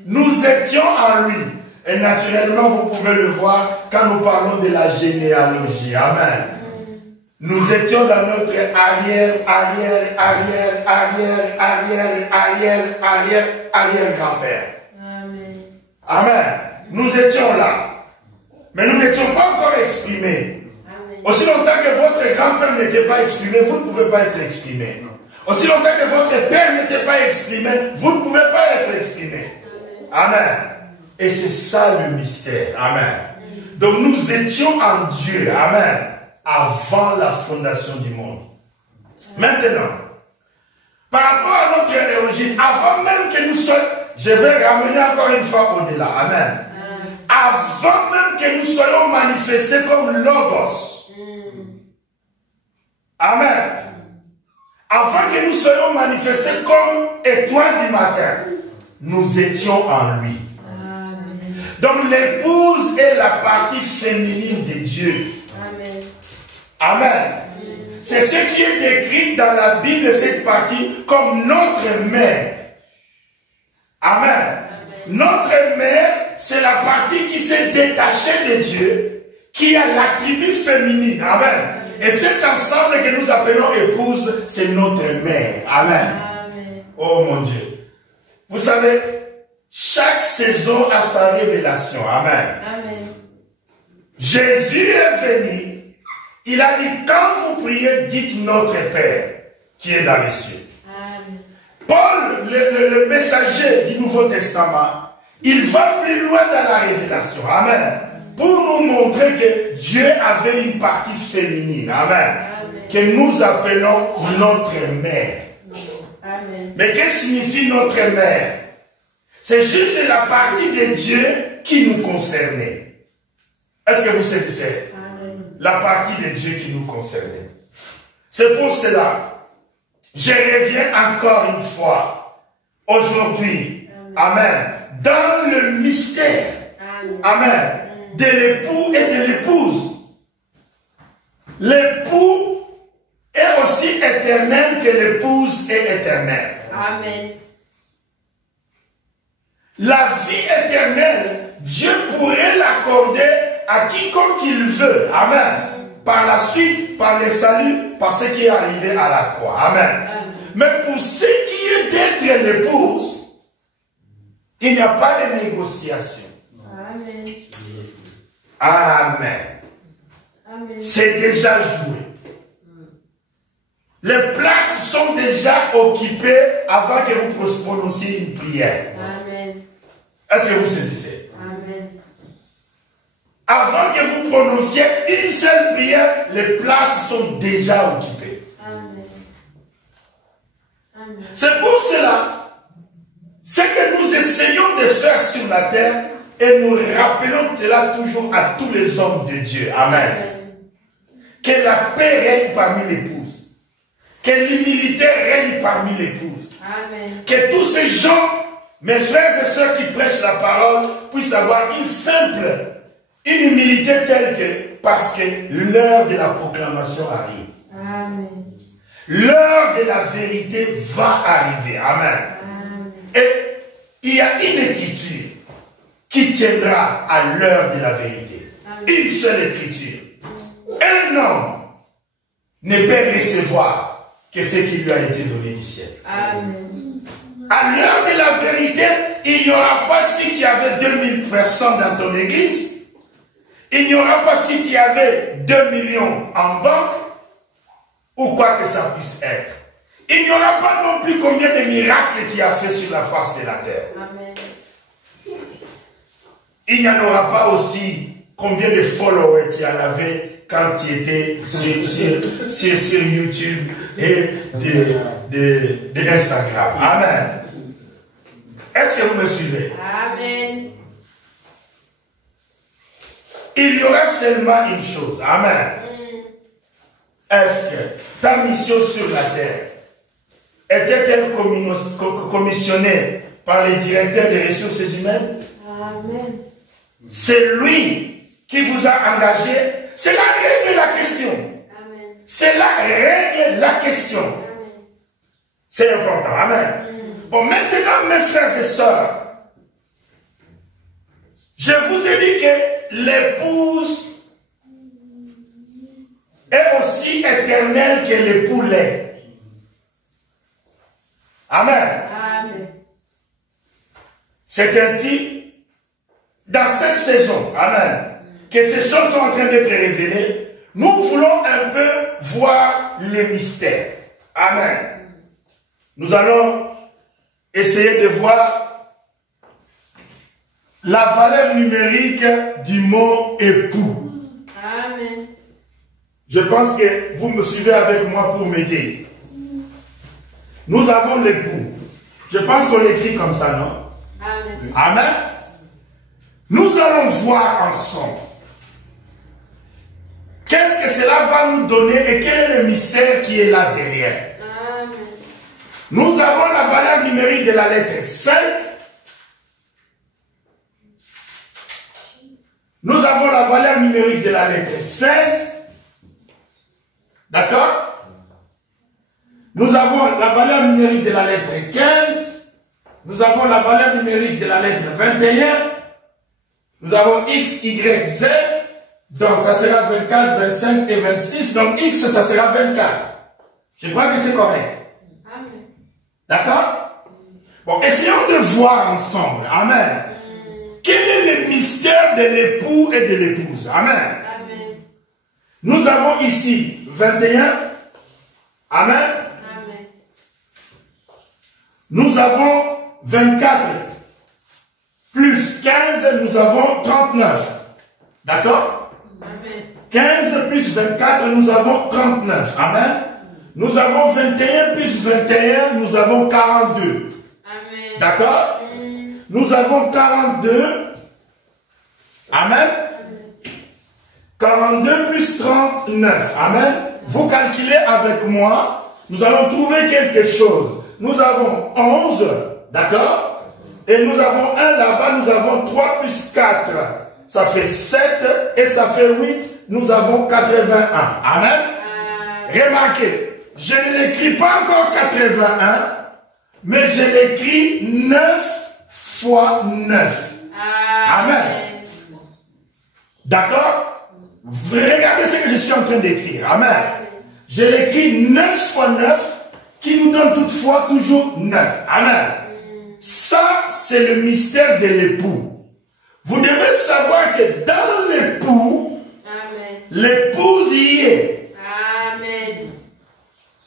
Nous étions en lui. Et naturellement, vous pouvez le voir quand nous parlons de la généalogie. Amen. Nous étions dans notre arrière-grand-père. Amen. Amen. Nous étions là. Mais nous n'étions pas encore exprimés. Amen. Aussi longtemps que votre grand-père n'était pas exprimé, vous ne pouvez pas être exprimé. Aussi longtemps que votre père n'était pas exprimé, vous ne pouvez pas être exprimé. Amen. Et c'est ça le mystère. Amen. Donc nous étions en Dieu. Amen. Avant la fondation du monde. Maintenant, par rapport à notre origine, avant même que nous soyons, je vais ramener encore une fois au-delà. Amen. Avant même que nous soyons manifestés comme Logos. Amen. Avant que nous soyons manifestés comme étoiles du matin, nous étions en lui. Donc l'épouse est la partie féminine de Dieu. Amen. Amen. C'est ce qui est décrit dans la Bible, cette partie, comme notre mère. Amen. Notre mère, c'est la partie qui s'est détachée de Dieu, qui a l'attribut féminine. Amen. Et cet ensemble que nous appelons épouse, c'est notre mère. Amen. Amen. Oh mon Dieu. Vous savez, chaque saison a sa révélation. Amen. Amen. Jésus est venu. Il a dit, quand vous priez, dites notre Père qui est dans les cieux. Amen. Paul, le messager du Nouveau Testament, il va plus loin dans la révélation. Amen. Pour nous montrer que Dieu avait une partie féminine. Amen. Amen. Que nous appelons notre mère. Amen. Mais qu'est-ce que signifie notre mère? C'est juste la partie de Dieu qui nous concernait. Est-ce que vous saisissez? La partie de Dieu qui nous concernait. C'est pour cela, je reviens encore une fois, aujourd'hui, amen, dans le mystère, amen, de l'époux et de l'épouse. L'époux est aussi éternel que l'épouse est éternelle. Amen. La vie éternelle, Dieu pourrait l'accorder à quiconque il veut. Amen. Par la suite, par le salut, par ce qui est arrivé à la croix. Amen. Amen. Mais pour ce qui est d'être l'épouse, il n'y a pas de négociation. Amen. Amen. Amen. C'est déjà joué. Les places sont déjà occupées avant que vous prononciez une prière. Amen. Est-ce que vous saisissez? Amen. Avant que vous prononciez une seule prière, les places sont déjà occupées. Amen. Amen. C'est pour cela, ce que nous essayons de faire sur la terre, et nous rappelons cela toujours à tous les hommes de Dieu. Amen. Que la paix règne parmi l'épouse. Que l'humilité règne parmi l'épouse. Amen. Que tous ces gens, mes frères et sœurs qui prêchent la parole, puissent avoir une humilité telle que, parce que l'heure de la proclamation arrive. Amen. L'heure de la vérité va arriver. Amen. Amen. Et il y a une écriture qui tiendra à l'heure de la vérité. Amen. Une seule écriture. Un homme ne peut recevoir que ce qui lui a été donné du ciel. Amen. À l'heure de la vérité, il n'y aura pas si tu avais 2000 personnes dans ton église. Il n'y aura pas si tu avais 2 millions en banque. Ou quoi que ça puisse être. Il n'y aura pas non plus combien de miracles tu as fait sur la face de la terre. Amen. Il n'y en aura pas aussi combien de followers tu en avais quand tu étais sur YouTube et de Instagram. Amen. Est-ce que vous me suivez? Amen. Il y aura seulement une chose. Amen. Est-ce que ta mission sur la terre était-elle commissionnée par les directeurs des ressources humaines? Amen. C'est lui qui vous a engagé. C'est la règle la question. Amen. C'est la règle la question. Amen. C'est important. Amen. Bon, maintenant, mes frères et sœurs, Je vous ai dit que l'épouse est aussi éternelle que l'époux l'est. Amen. Amen. C'est ainsi, dans cette saison, amen, que ces choses sont en train d'être révélées. Nous voulons un peu voir les mystères. Amen. Nous allons essayer de voir la valeur numérique du mot époux. Amen. Je pense que vous me suivez avec moi pour m'aider. Nous avons l'époux. Je pense qu'on l'écrit comme ça, non? Amen. Amen. Nous allons voir ensemble qu'est-ce que cela va nous donner et quel est le mystère qui est là derrière. Amen. Nous avons la valeur numérique de la lettre 5. Nous avons la valeur numérique de la lettre 16. D'accord? Nous avons la valeur numérique de la lettre 15. Nous avons la valeur numérique de la lettre 21. Nous avons X, Y, Z. Donc ça sera 24, 25 et 26. Donc X, ça sera 24. Je crois que c'est correct. Amen. D'accord? Bon, essayons de voir ensemble. Amen. Quel est le mystère de l'époux et de l'épouse? Amen. Amen. Nous avons ici 21. Amen. Amen. Nous avons 24 plus 15, nous avons 39. D'accord? Amen. 15 plus 24, nous avons 39. Amen. Nous avons 21 plus 21, nous avons 42. Amen. D'accord? Nous avons 42. Amen. 42 plus 39. Amen. Vous calculez avec moi. Nous allons trouver quelque chose. Nous avons 11. D'accord? Et nous avons 1 là-bas. Nous avons 3 plus 4. Ça fait 7. Et ça fait 8. Nous avons 81. Amen. Remarquez. Je ne l'écris pas encore 81. Mais je l'écris 9 fois 9. Amen. D'accord? Regardez ce que je suis en train d'écrire. Amen. Je l'écris 9 fois 9 qui nous donne toutefois toujours 9. Amen. Ça, c'est le mystère de l'époux. Vous devez savoir que dans l'époux, l'épouse y est. Amen.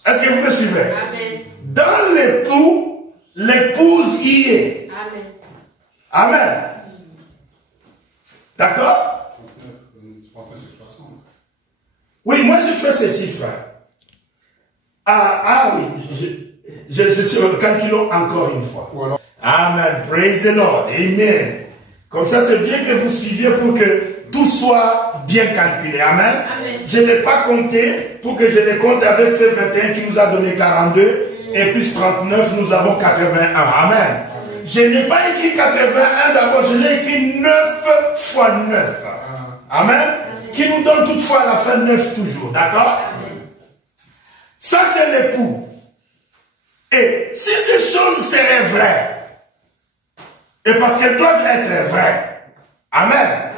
Est-ce que vous me suivez? Amen. Dans l'époux, l'épouse y est. Amen. Amen. D'accord? Oui, moi je fais ces chiffres. Oui, je suis calculons encore une fois. Voilà. Amen. Praise the Lord. Amen. Comme ça, c'est bien que vous suiviez pour que tout soit bien calculé. Amen. Amen. Je ne l'ai pas compté pour que je les compte avec ces 21 qui nous a donné 42 et plus 39, nous avons 81. Amen. Je n'ai pas écrit 81 d'abord, je l'ai écrit 9 fois 9. Amen. Qui nous donne toutefois à la fin 9 toujours. D'accord? Ça, c'est l'époux. Et si ces choses seraient vraies, et parce qu'elles doivent être vraies, amen.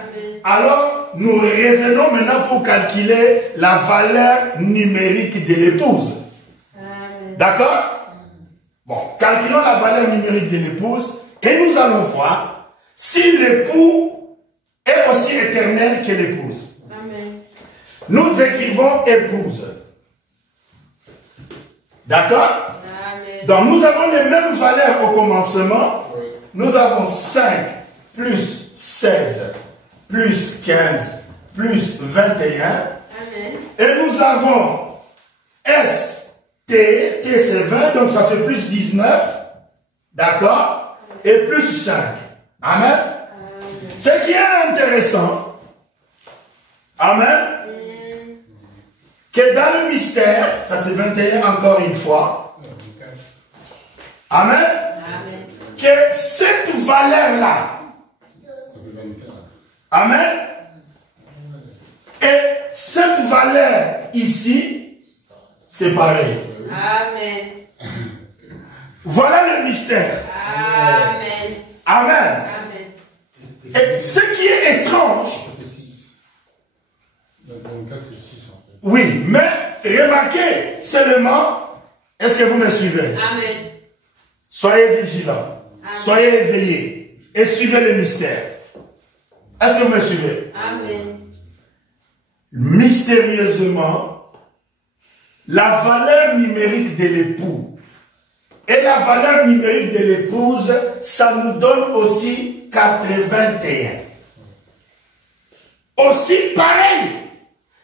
Alors, nous revenons maintenant pour calculer la valeur numérique de l'épouse. D'accord? Bon, calculons la valeur numérique de l'épouse et nous allons voir si l'époux est aussi éternel que l'épouse. Nous écrivons épouse. D'accord? Donc nous avons les mêmes valeurs au commencement. Nous avons 5 plus 16 plus 15 plus 21. Et nous avons S, T, T c'est 20, donc ça fait plus 19. D'accord? Et plus 5. Amen. Ce qui est intéressant, amen, que dans le mystère, ça c'est 21 encore une fois, amen, que cette valeur-là, amen, et cette valeur ici, c'est pareil. Amen. Voilà le mystère. Amen. Amen. Amen. Et ce qui est étrange, ça fait 6. Donc 4 c'est 6 en fait. oui, mais remarquez seulement, est-ce que vous me suivez? Amen. Soyez vigilants, soyez éveillés et suivez le mystère. Est-ce que vous me suivez? Amen. Mystérieusement, la valeur numérique de l'époux et la valeur numérique de l'épouse, ça nous donne aussi 81. Aussi pareil.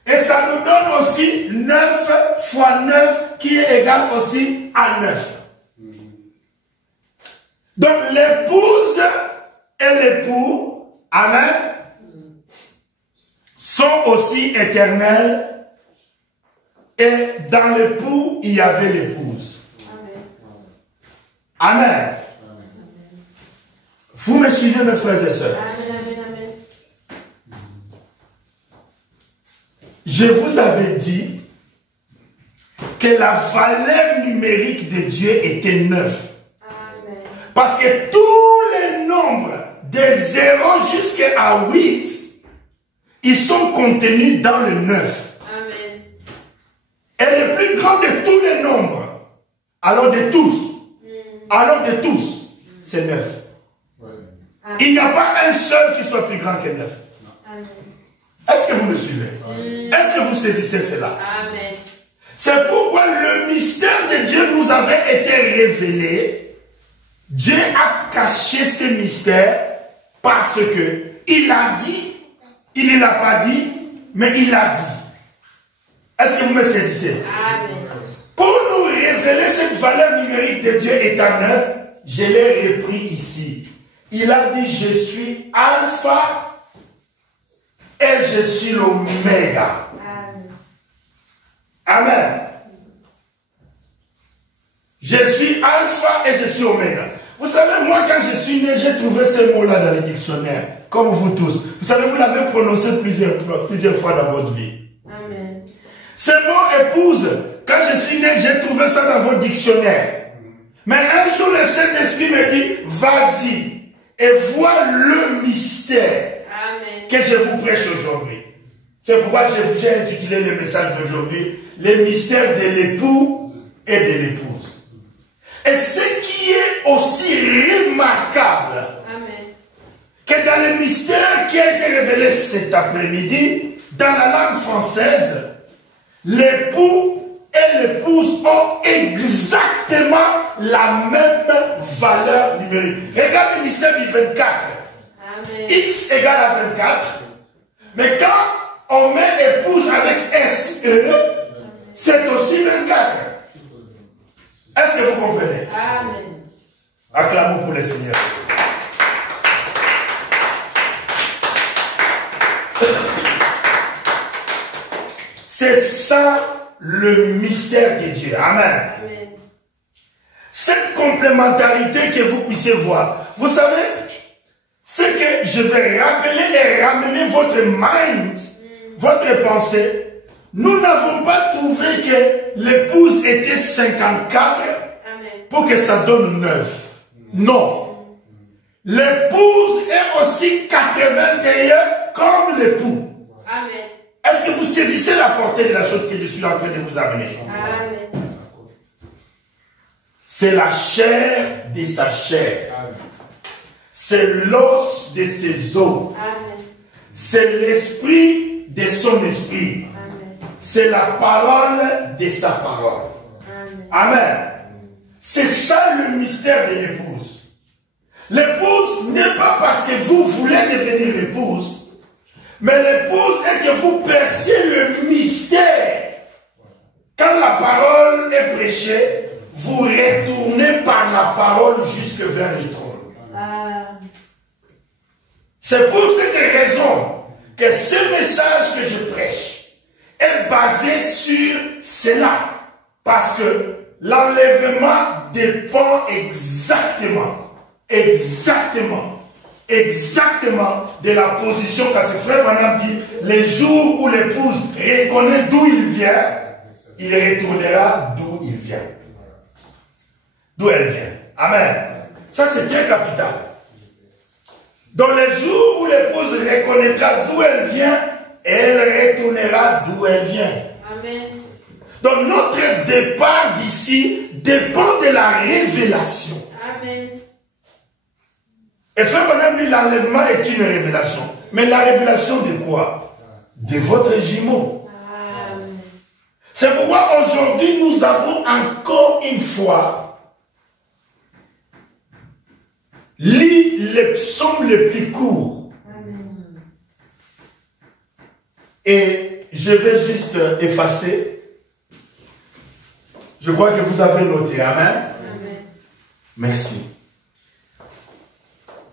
Et ça nous donne aussi 9 fois 9 qui est égal aussi à 9. Donc l'épouse et l'époux, amen, sont aussi éternels. Et dans l'époux, il y avait l'épouse. Amen. Amen. Vous me suivez, mes frères et sœurs? Amen, amen, amen. Je vous avais dit que la valeur numérique de Dieu était 9. Amen. Parce que tous les nombres de 0 jusqu'à 8, ils sont contenus dans le 9. Amen. Et le plus grand de tous les nombres, alors de tous, c'est 9. Ouais. Il n'y a pas un seul qui soit plus grand que 9. Amen. Est-ce que vous me suivez? Est-ce que vous saisissez cela? Amen. C'est pourquoi le mystère de Dieu nous avait été révélé. Dieu a caché ce mystère parce que il a dit, il ne l'a pas dit, mais il a dit. Est-ce que vous me saisissez? Amen. Pour nous révéler cette valeur numérique de Dieu éternel, je l'ai repris ici. Il a dit, je suis alpha et je suis l'oméga. Amen. Je suis alpha et je suis oméga. Vous savez, moi, quand je suis né, j'ai trouvé ce mot-là dans le dictionnaire, comme vous tous. Vous savez, vous l'avez prononcé plusieurs fois dans votre vie. Amen. Ce mot épouse, quand je suis né, j'ai trouvé ça dans votre dictionnaire. Mais un jour, le Saint-Esprit me dit, vas-y et vois le mystère Amen. que je vous prêche aujourd'hui. C'est pourquoi j'ai intitulé le message d'aujourd'hui, le mystère de l'époux et de l'épouse. Et ce qui est aussi remarquable, Amen. que dans le mystère qui a été révélé cet après-midi, dans la langue française, l'époux et l'épouse ont exactement la même valeur numérique. Regarde le mystère du 24. Amen. X égale à 24. Mais quand on met épouse avec SE, c'est aussi 24. Est-ce que vous comprenez? Amen. Acclamons pour le Seigneur. C'est ça le mystère de Dieu. Amen. Amen. Cette complémentarité que vous puissiez voir. Vous savez, ce que je vais rappeler et ramener votre mind, votre pensée. Nous n'avons pas trouvé que l'épouse était 54 Amen. pour que ça donne 9. Non. L'épouse est aussi 81 comme l'époux. Amen. Est-ce que vous saisissez la portée de la chose que je suis en train de vous amener? Amen. C'est la chair de sa chair. C'est l'os de ses os. Amen. C'est l'esprit de son esprit. Amen. C'est la parole de sa parole. Amen. Amen. C'est ça le mystère de l'épouse. L'épouse n'est pas parce que vous voulez devenir l'épouse, mais l'épouse est que vous perciez le mystère. Quand la parole est prêchée, vous retournez par la parole jusque vers le trône. C'est pour cette raison que ce message que je prêche est basé sur cela. Parce que l'enlèvement dépend exactement de la position qu'a ce frère Branham dit, les jours où l'épouse reconnaît d'où il vient, il retournera d'où il vient. D'où elle vient. Amen. Ça c'est très capital. Dans les jours où l'épouse reconnaîtra d'où elle vient, elle retournera d'où elle vient. Amen. Donc notre départ d'ici dépend de la révélation. Amen. Et frère Branham dit, l'enlèvement est une révélation. Mais la révélation de quoi? De votre jumeau. Amen. C'est pourquoi aujourd'hui nous avons encore une fois lu les psaumes les plus courts. Amen. Et je vais juste effacer. Je crois que vous avez noté. Amen. Amen. Merci.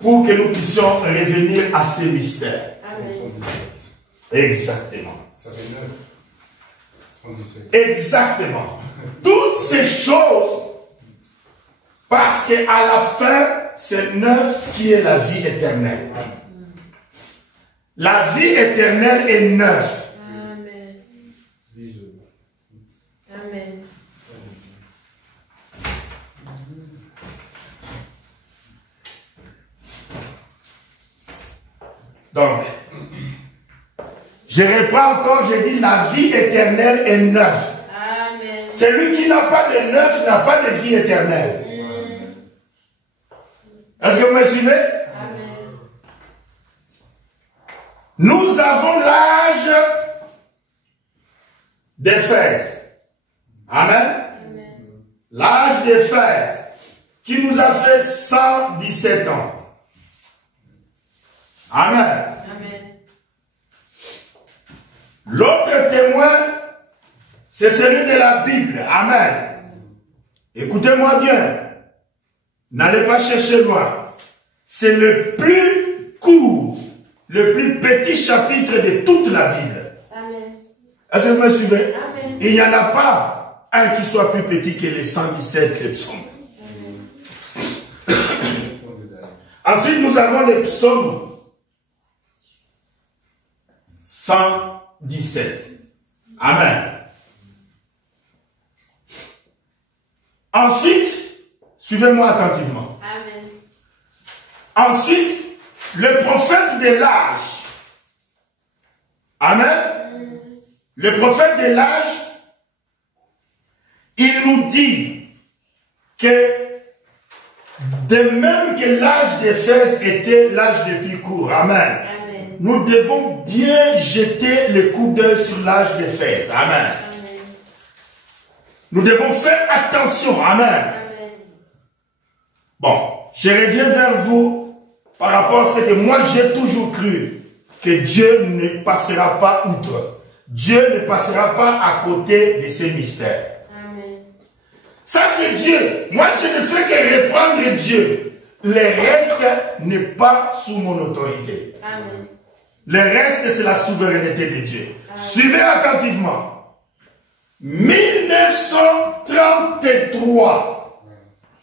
Pour que nous puissions revenir à ces mystères. Amen. Exactement. Ça fait 9. 37. Exactement. Toutes ces choses, parce qu'à la fin, c'est 9 qui est la vie éternelle. La vie éternelle est 9. Amen. Amen. Donc, je reprends encore, je dis la vie éternelle est 9. Amen. Celui qui n'a pas de 9 n'a pas de vie éternelle. Est-ce que vous me suivez? Amen. Nous avons l'âge d'Éphèse. Amen. Amen. L'âge d'Éphèse qui nous a fait 117 ans. Amen. Amen. L'autre témoin, c'est celui de la Bible. Amen. Écoutez-moi bien. N'allez pas chercher loin. C'est le plus court, le plus petit chapitre de toute la Bible. Amen. Est-ce que vous me suivez? Amen. Il n'y en a pas un qui soit plus petit que les 117, les psaumes. Ensuite, nous avons les psaumes 117. Amen. Ensuite, suivez-moi attentivement. Amen. Ensuite, le prophète de l'âge. Amen. Le prophète de l'âge, il nous dit que de même que l'âge d'Éphèse était l'âge le plus court. Amen. Amen. Nous devons bien jeter le coup d'œil sur l'âge d'Éphèse. Amen. Amen. Nous devons faire attention. Amen. Amen. Bon, je reviens vers vous par rapport à ce que moi j'ai toujours cru, que Dieu ne passera pas outre. Dieu ne passera pas à côté de ces mystères. Amen. Ça c'est Dieu. Moi je ne fais que reprendre Dieu. Le reste n'est pas sous mon autorité. Amen. Le reste c'est la souveraineté de Dieu. Suivez attentivement. 1933.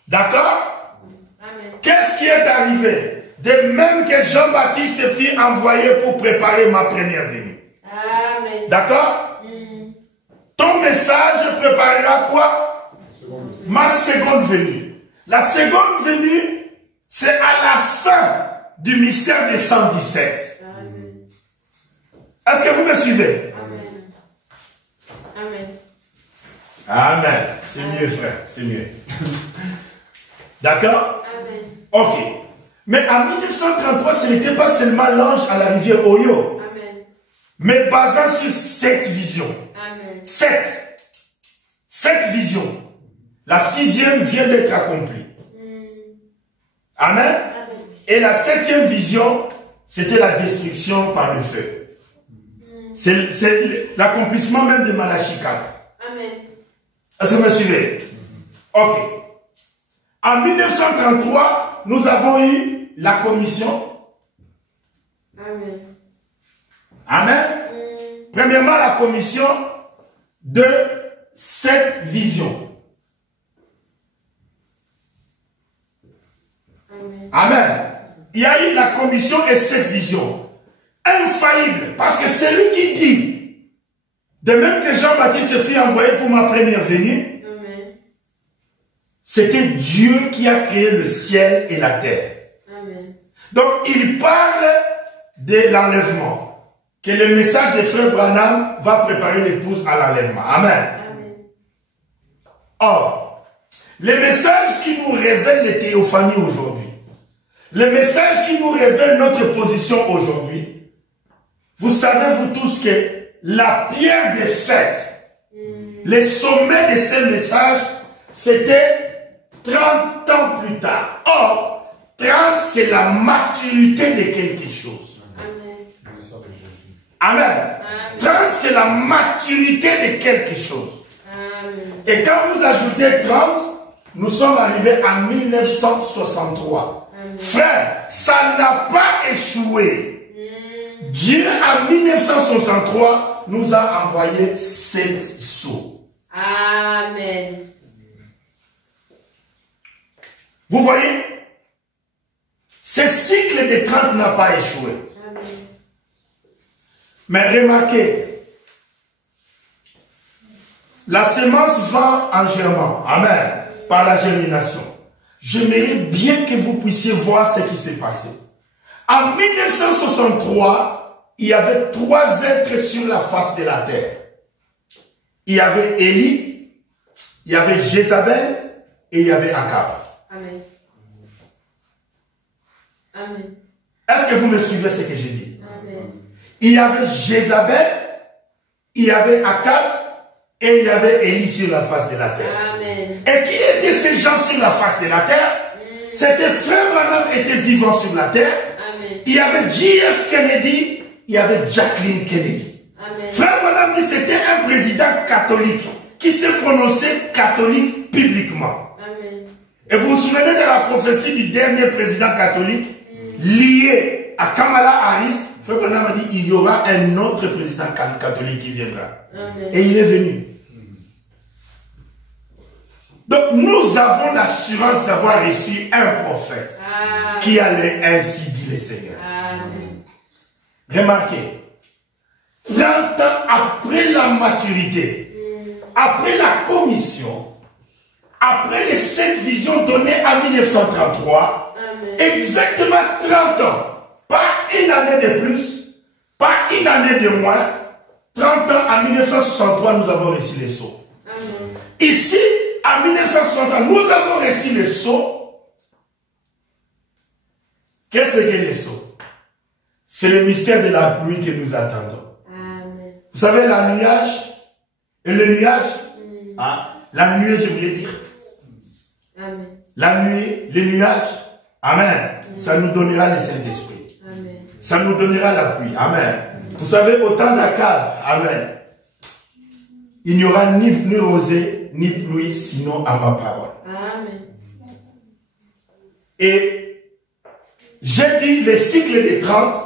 D'accord? Amen. Qu'est-ce qui est arrivé? De même que Jean-Baptiste fut envoyé pour préparer ma première venue. Amen. D'accord? Ton message préparera quoi? Ma seconde venue. La seconde venue, c'est à la fin du mystère des 117. Amen. Est-ce que vous me suivez? Amen. Amen. Amen. C'est mieux, frère. C'est mieux. D'accord? Amen. Ok. Mais en 1933, ce n'était pas seulement l'ange à la rivière Oyo, Amen. mais basant sur cette vision. Amen. Cette vision. La 6e vient d'être accomplie. Amen. Amen. Et la 7e vision, c'était la destruction par le feu. C'est l'accomplissement même de Malachie 4. Amen. Est-ce que vous me suivez? Ok. En 1933, nous avons eu la commission. Amen. Amen. Premièrement, la commission de cette vision. Amen. Amen. Il y a eu la commission et cette vision. Infaillible. Parce que c'est lui qui dit, de même que Jean-Baptiste fut envoyé pour ma première venue, Amen. c'était Dieu qui a créé le ciel et la terre. Amen. Donc, il parle de l'enlèvement. Que le message de Frère Branham va préparer l'épouse à l'enlèvement. Amen. Amen. Or, le message qui nous révèle les théophanies aujourd'hui, le message qui nous révèle notre position aujourd'hui, vous savez vous tous que la pierre des fêtes, le sommet de ce message, c'était 30 ans plus tard. Or, 30 c'est la maturité de quelque chose. Amen. Amen. 30 c'est la maturité de quelque chose. Amen. Et quand vous ajoutez 30, nous sommes arrivés en 1963. Amen. Frère, ça n'a pas échoué. Dieu, en 1963, nous a envoyé 7 sceaux. Amen. Vous voyez? Ce cycle de 30 n'a pas échoué. Amen. Mais remarquez, la semence va en germant. Amen. Par la germination. J'aimerais bien que vous puissiez voir ce qui s'est passé. En 1963, il y avait 3 êtres sur la face de la terre. Il y avait Élie, il y avait Jézabel et il y avait Akab. Amen. Amen. Est-ce que vous me suivez ce que j'ai dit? Amen. Il y avait Jézabel, il y avait Akab et il y avait Élie sur la face de la terre. Amen. Et qui étaient ces gens sur la face de la terre? C'était Frère Branham était vivant sur la terre. Amen. Il y avait J.F. Kennedy, il y avait Jacqueline Kennedy. Amen. Frère Branham, c'était un président catholique qui s'est prononcé catholique publiquement. Amen. Et vous vous souvenez de la prophétie du dernier président catholique lié à Kamala Harris? Frère Branham a dit il y aura un autre président catholique qui viendra. Amen. Et il est venu. Donc nous avons l'assurance d'avoir reçu un prophète Amen. qui allait ainsi dit le Seigneur. Amen. Remarquez, 30 ans après la maturité, après la commission, après les 7 visions données en 1933, Amen. exactement 30 ans, pas une année de plus, pas une année de moins, 30 ans en 1963, nous avons reçu les sceaux. Amen. Ici, en 1963, nous avons reçu les sceaux. Qu'est-ce que les sceaux? C'est le mystère de la pluie que nous attendons. Amen. Vous savez, la nuage, et le nuage, la nuée, je voulais dire, Amen. la nuée, les nuages, amen, ça nous donnera le Saint-Esprit. Amen. Ça nous donnera la pluie, amen. Vous savez, au temps d'Akab, amen, il n'y aura ni rosée, ni pluie, sinon à ma parole. Amen. Et j'ai dit le cycle des 30.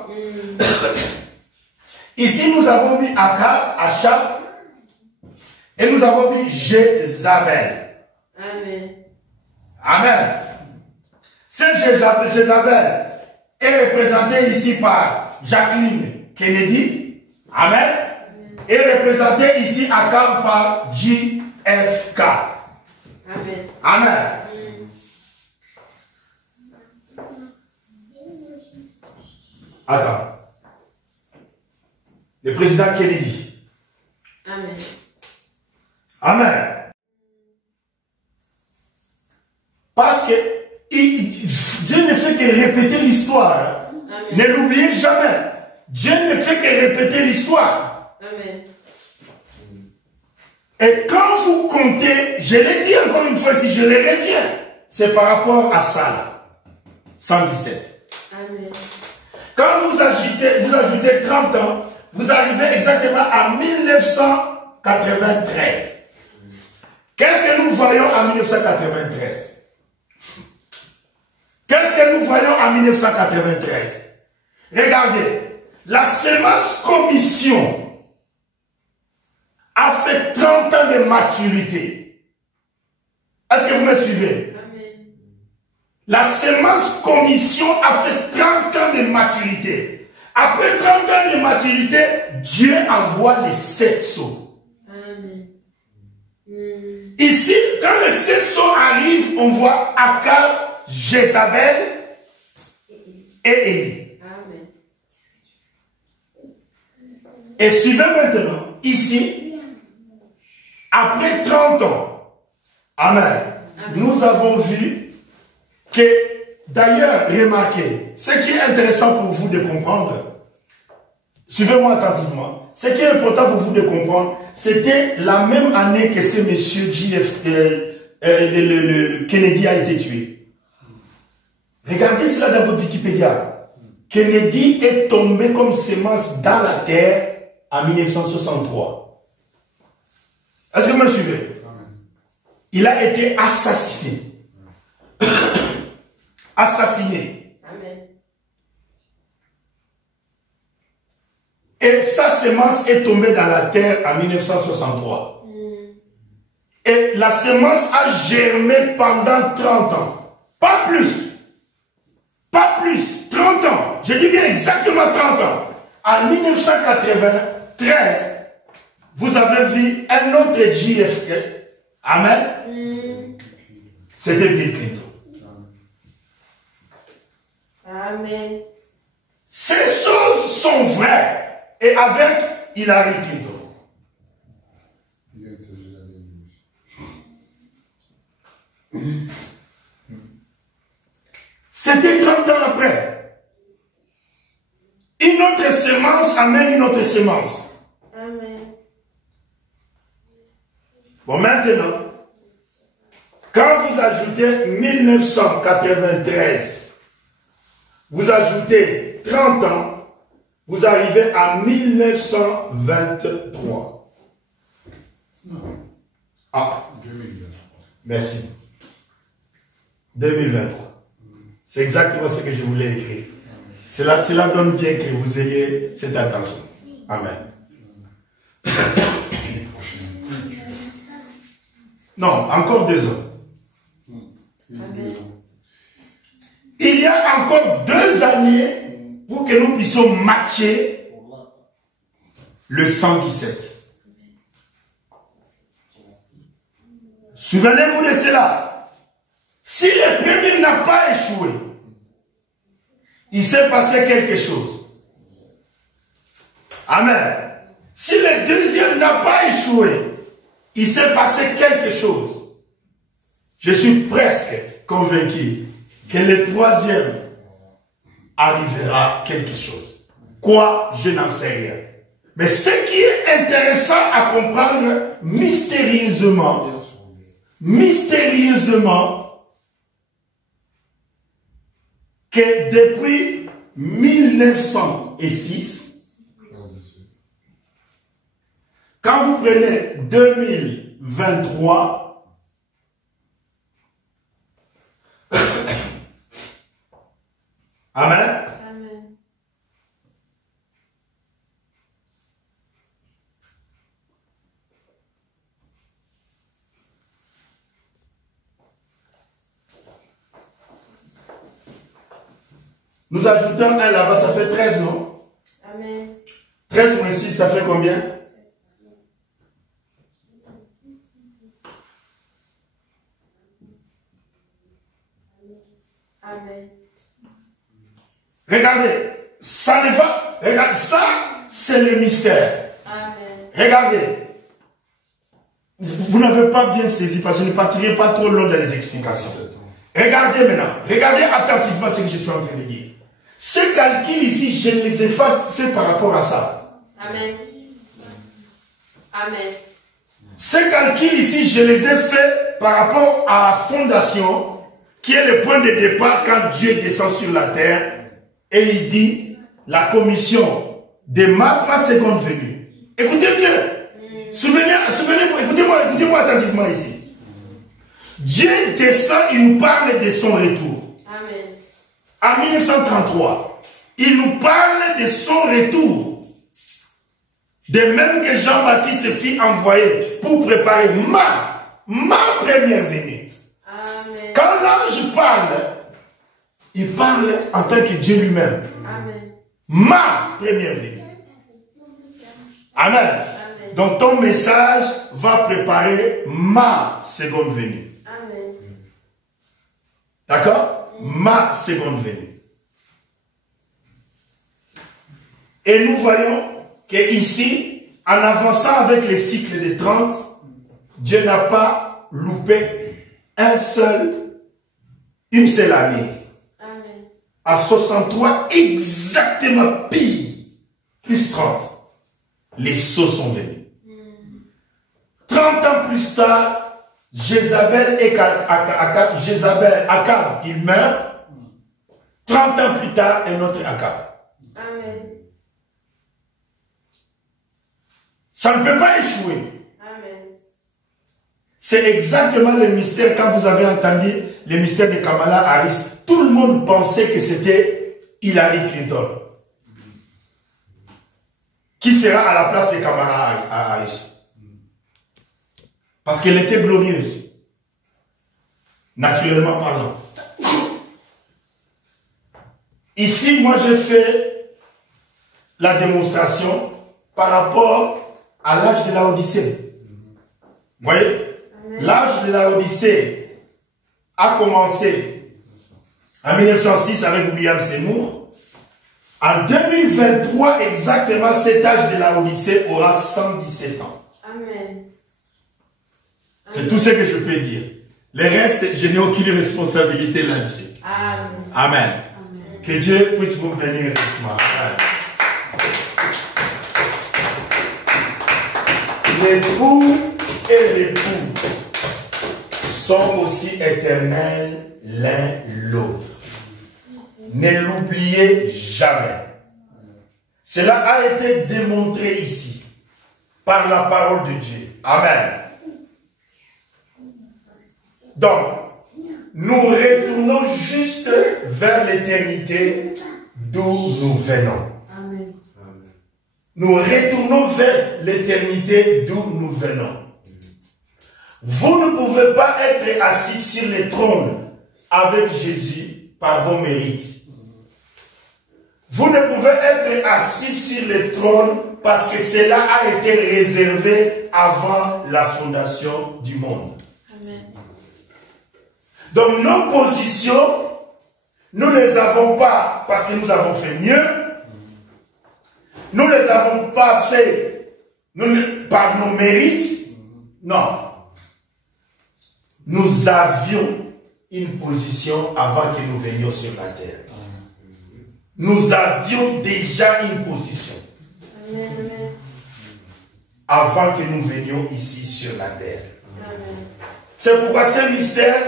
Ici, nous avons mis Akab, Achab, et nous avons mis Jézabel. Amen. Amen. Cette Jézabel est représentée ici par Jacqueline Kennedy. Amen. Et représentée ici Akab par JFK. Amen. Amen. Attends. Le président Kennedy. Amen. Amen. Parce que Dieu ne fait que répéter l'histoire. Amen. Ne l'oubliez jamais. Dieu ne fait que répéter l'histoire. Amen. Et quand vous comptez, je l'ai dit encore une fois, si je le reviens, c'est par rapport à ça là. 117. Amen. Quand vous ajoutez 30 ans, vous arrivez exactement à 1993. Qu'est-ce que nous voyons en 1993? Qu'est-ce que nous voyons en 1993? Regardez, la sémence commission a fait 30 ans de maturité. Est-ce que vous me suivez? Amen. La sémence commission a fait 30 ans de maturité. Après 30 ans de maturité, Dieu envoie les 7 sceaux. Amen. Ici, quand les 7 sceaux arrivent, on voit Akab, Jézabel et Élie. Amen. Et suivez maintenant, ici, après 30 ans, Amen, Amen. Nous avons vu que, d'ailleurs, remarquez, ce qui est intéressant pour vous de comprendre, suivez-moi attentivement, ce qui est important pour vous de comprendre, c'était la même année que ce monsieur Kennedy a été tué. Regardez cela dans votre Wikipédia. Kennedy est tombé comme semence dans la terre en 1963. Est-ce que vous me suivez? Il a été assassiné. Assassiné. Amen. Et sa semence est tombée dans la terre en 1963. Et la semence a germé pendant 30 ans. Pas plus. Pas plus. 30 ans. Je dis bien exactement 30 ans. En 1993, vous avez vu un autre JFK. Amen. C'était Bill Clinton. Amen. Ces choses sont vraies. Et avec Hillary Clinton. C'était 30 ans après. Une autre semence amène une autre semence. Amen. Bon, maintenant, quand vous ajoutez 1993, vous ajoutez 30 ans, vous arrivez à 1923. Ah, 2023. merci. 2023. C'est exactement ce que je voulais écrire. Cela donne bien que vous ayez cette attention. Amen. Non, encore 2 ans. Amen. Il y a encore 2 années pour que nous puissions matcher le 117. Souvenez-vous de cela. Si le premier n'a pas échoué, il s'est passé quelque chose. Amen. Si le deuxième n'a pas échoué, il s'est passé quelque chose. Je suis presque convaincu que le troisième arrivera quelque chose. Quoi, je n'en sais rien. Mais ce qui est intéressant à comprendre mystérieusement, que depuis 1906, quand vous prenez 2023, Amen. Amen. Nous ajoutons un là-bas, ça fait 13, non? Amen. 13 moins 6, ça fait combien? Amen. Regardez, ça ne va. Regardez, ça, c'est le mystère. Amen. Regardez. Vous n'avez pas bien saisi parce que je ne partirai pas trop long dans les explications. Regardez maintenant. Regardez attentivement ce que je suis en train de dire. Ces calculs ici, je ne les ai pas faits par rapport à ça. Amen. Amen. Ces calculs ici, je les ai faits par rapport à la fondation qui est le point de départ quand Dieu descend sur la terre et il dit la commission de ma seconde venue. Écoutez bien. Souvenez-vous, écoutez-moi attentivement ici. Dieu descend, il nous parle de son retour. Amen. En 1933, il nous parle de son retour. De même que Jean-Baptiste fut envoyé pour préparer ma première venue. Amen. Quand l'ange parle, il parle en tant que Dieu lui-même. Amen. Ma première venue. Amen. Amen. Donc ton message va préparer ma seconde venue. Amen. D'accord? Ma seconde venue. Et nous voyons que ici, en avançant avec les cycles de 30, Dieu n'a pas loupé une seule année. Amen. À 63, exactement pile, plus 30. Les sceaux sont venus. 30 ans plus tard, Akab, il meurt. 30 ans plus tard, un autre Akab. Amen. Ça ne peut pas échouer. Amen. C'est exactement le mystère, quand vous avez entendu le mystère de Kamala Harris, tout le monde pensait que c'était Hillary Clinton qui sera à la place de Kamala Harris. Parce qu'elle était glorieuse. Naturellement parlant. Ici, moi, j'ai fait la démonstration par rapport à l'âge de la Odyssée. Vous voyez? L'âge de la Odyssée a commencé en 1906 avec William Seymour. En 2023, exactement, cet âge de la Odyssée aura 117 ans. Amen. C'est tout ce que je peux dire. Le reste, je n'ai aucune responsabilité là-dessus. Amen. Amen. Amen. Que Dieu puisse vous bénir richement. L'époux et l'épouse sont aussi éternels l'un l'autre. Ne l'oubliez jamais. Cela a été démontré ici par la parole de Dieu. Amen. Donc, nous retournons juste vers l'éternité d'où nous venons. Amen. Nous retournons vers l'éternité d'où nous venons. Vous ne pouvez pas être assis sur le trône avec Jésus par vos mérites. Vous ne pouvez être assis sur le trône parce que cela a été réservé avant la fondation du monde. Amen. Donc nos positions, nous ne les avons pas parce que nous avons fait mieux. Nous ne les avons pas fait par nos mérites. Non. Nous avions une position avant que nous venions sur la terre. Nous avions déjà une position. Amen. Avant que nous venions ici sur la terre. Amen. C'est pourquoi ce mystère,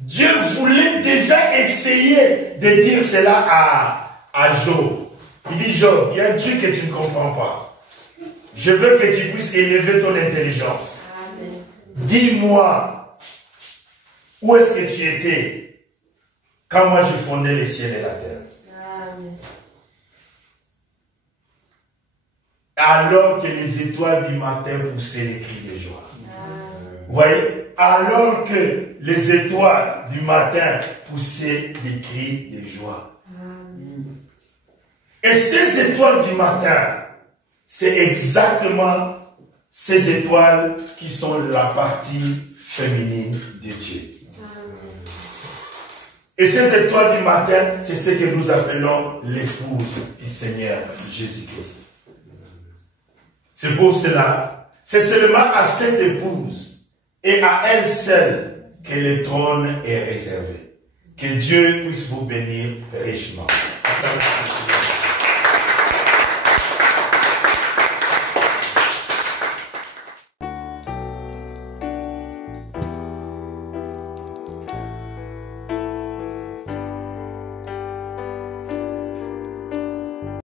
Dieu voulait déjà essayer de dire cela à Job. Il dit, Job, il y a un truc que tu ne comprends pas. Je veux que tu puisses élever ton intelligence. Amen. Dis-moi, où est-ce que tu étais quand moi je fondais les ciels et la terre? Amen. Alors que les étoiles du matin poussaient les cris de joie. Amen. Vous voyez? Alors que les étoiles du matin poussaient des cris de joie. Amen. Et ces étoiles du matin, c'est exactement ces étoiles qui sont la partie féminine de Dieu. Amen. Et ces étoiles du matin, c'est ce que nous appelons l'épouse du Seigneur Jésus-Christ. C'est pour cela, c'est seulement à cette épouse et à elle seule que le trône est réservé. Que Dieu puisse vous bénir richement.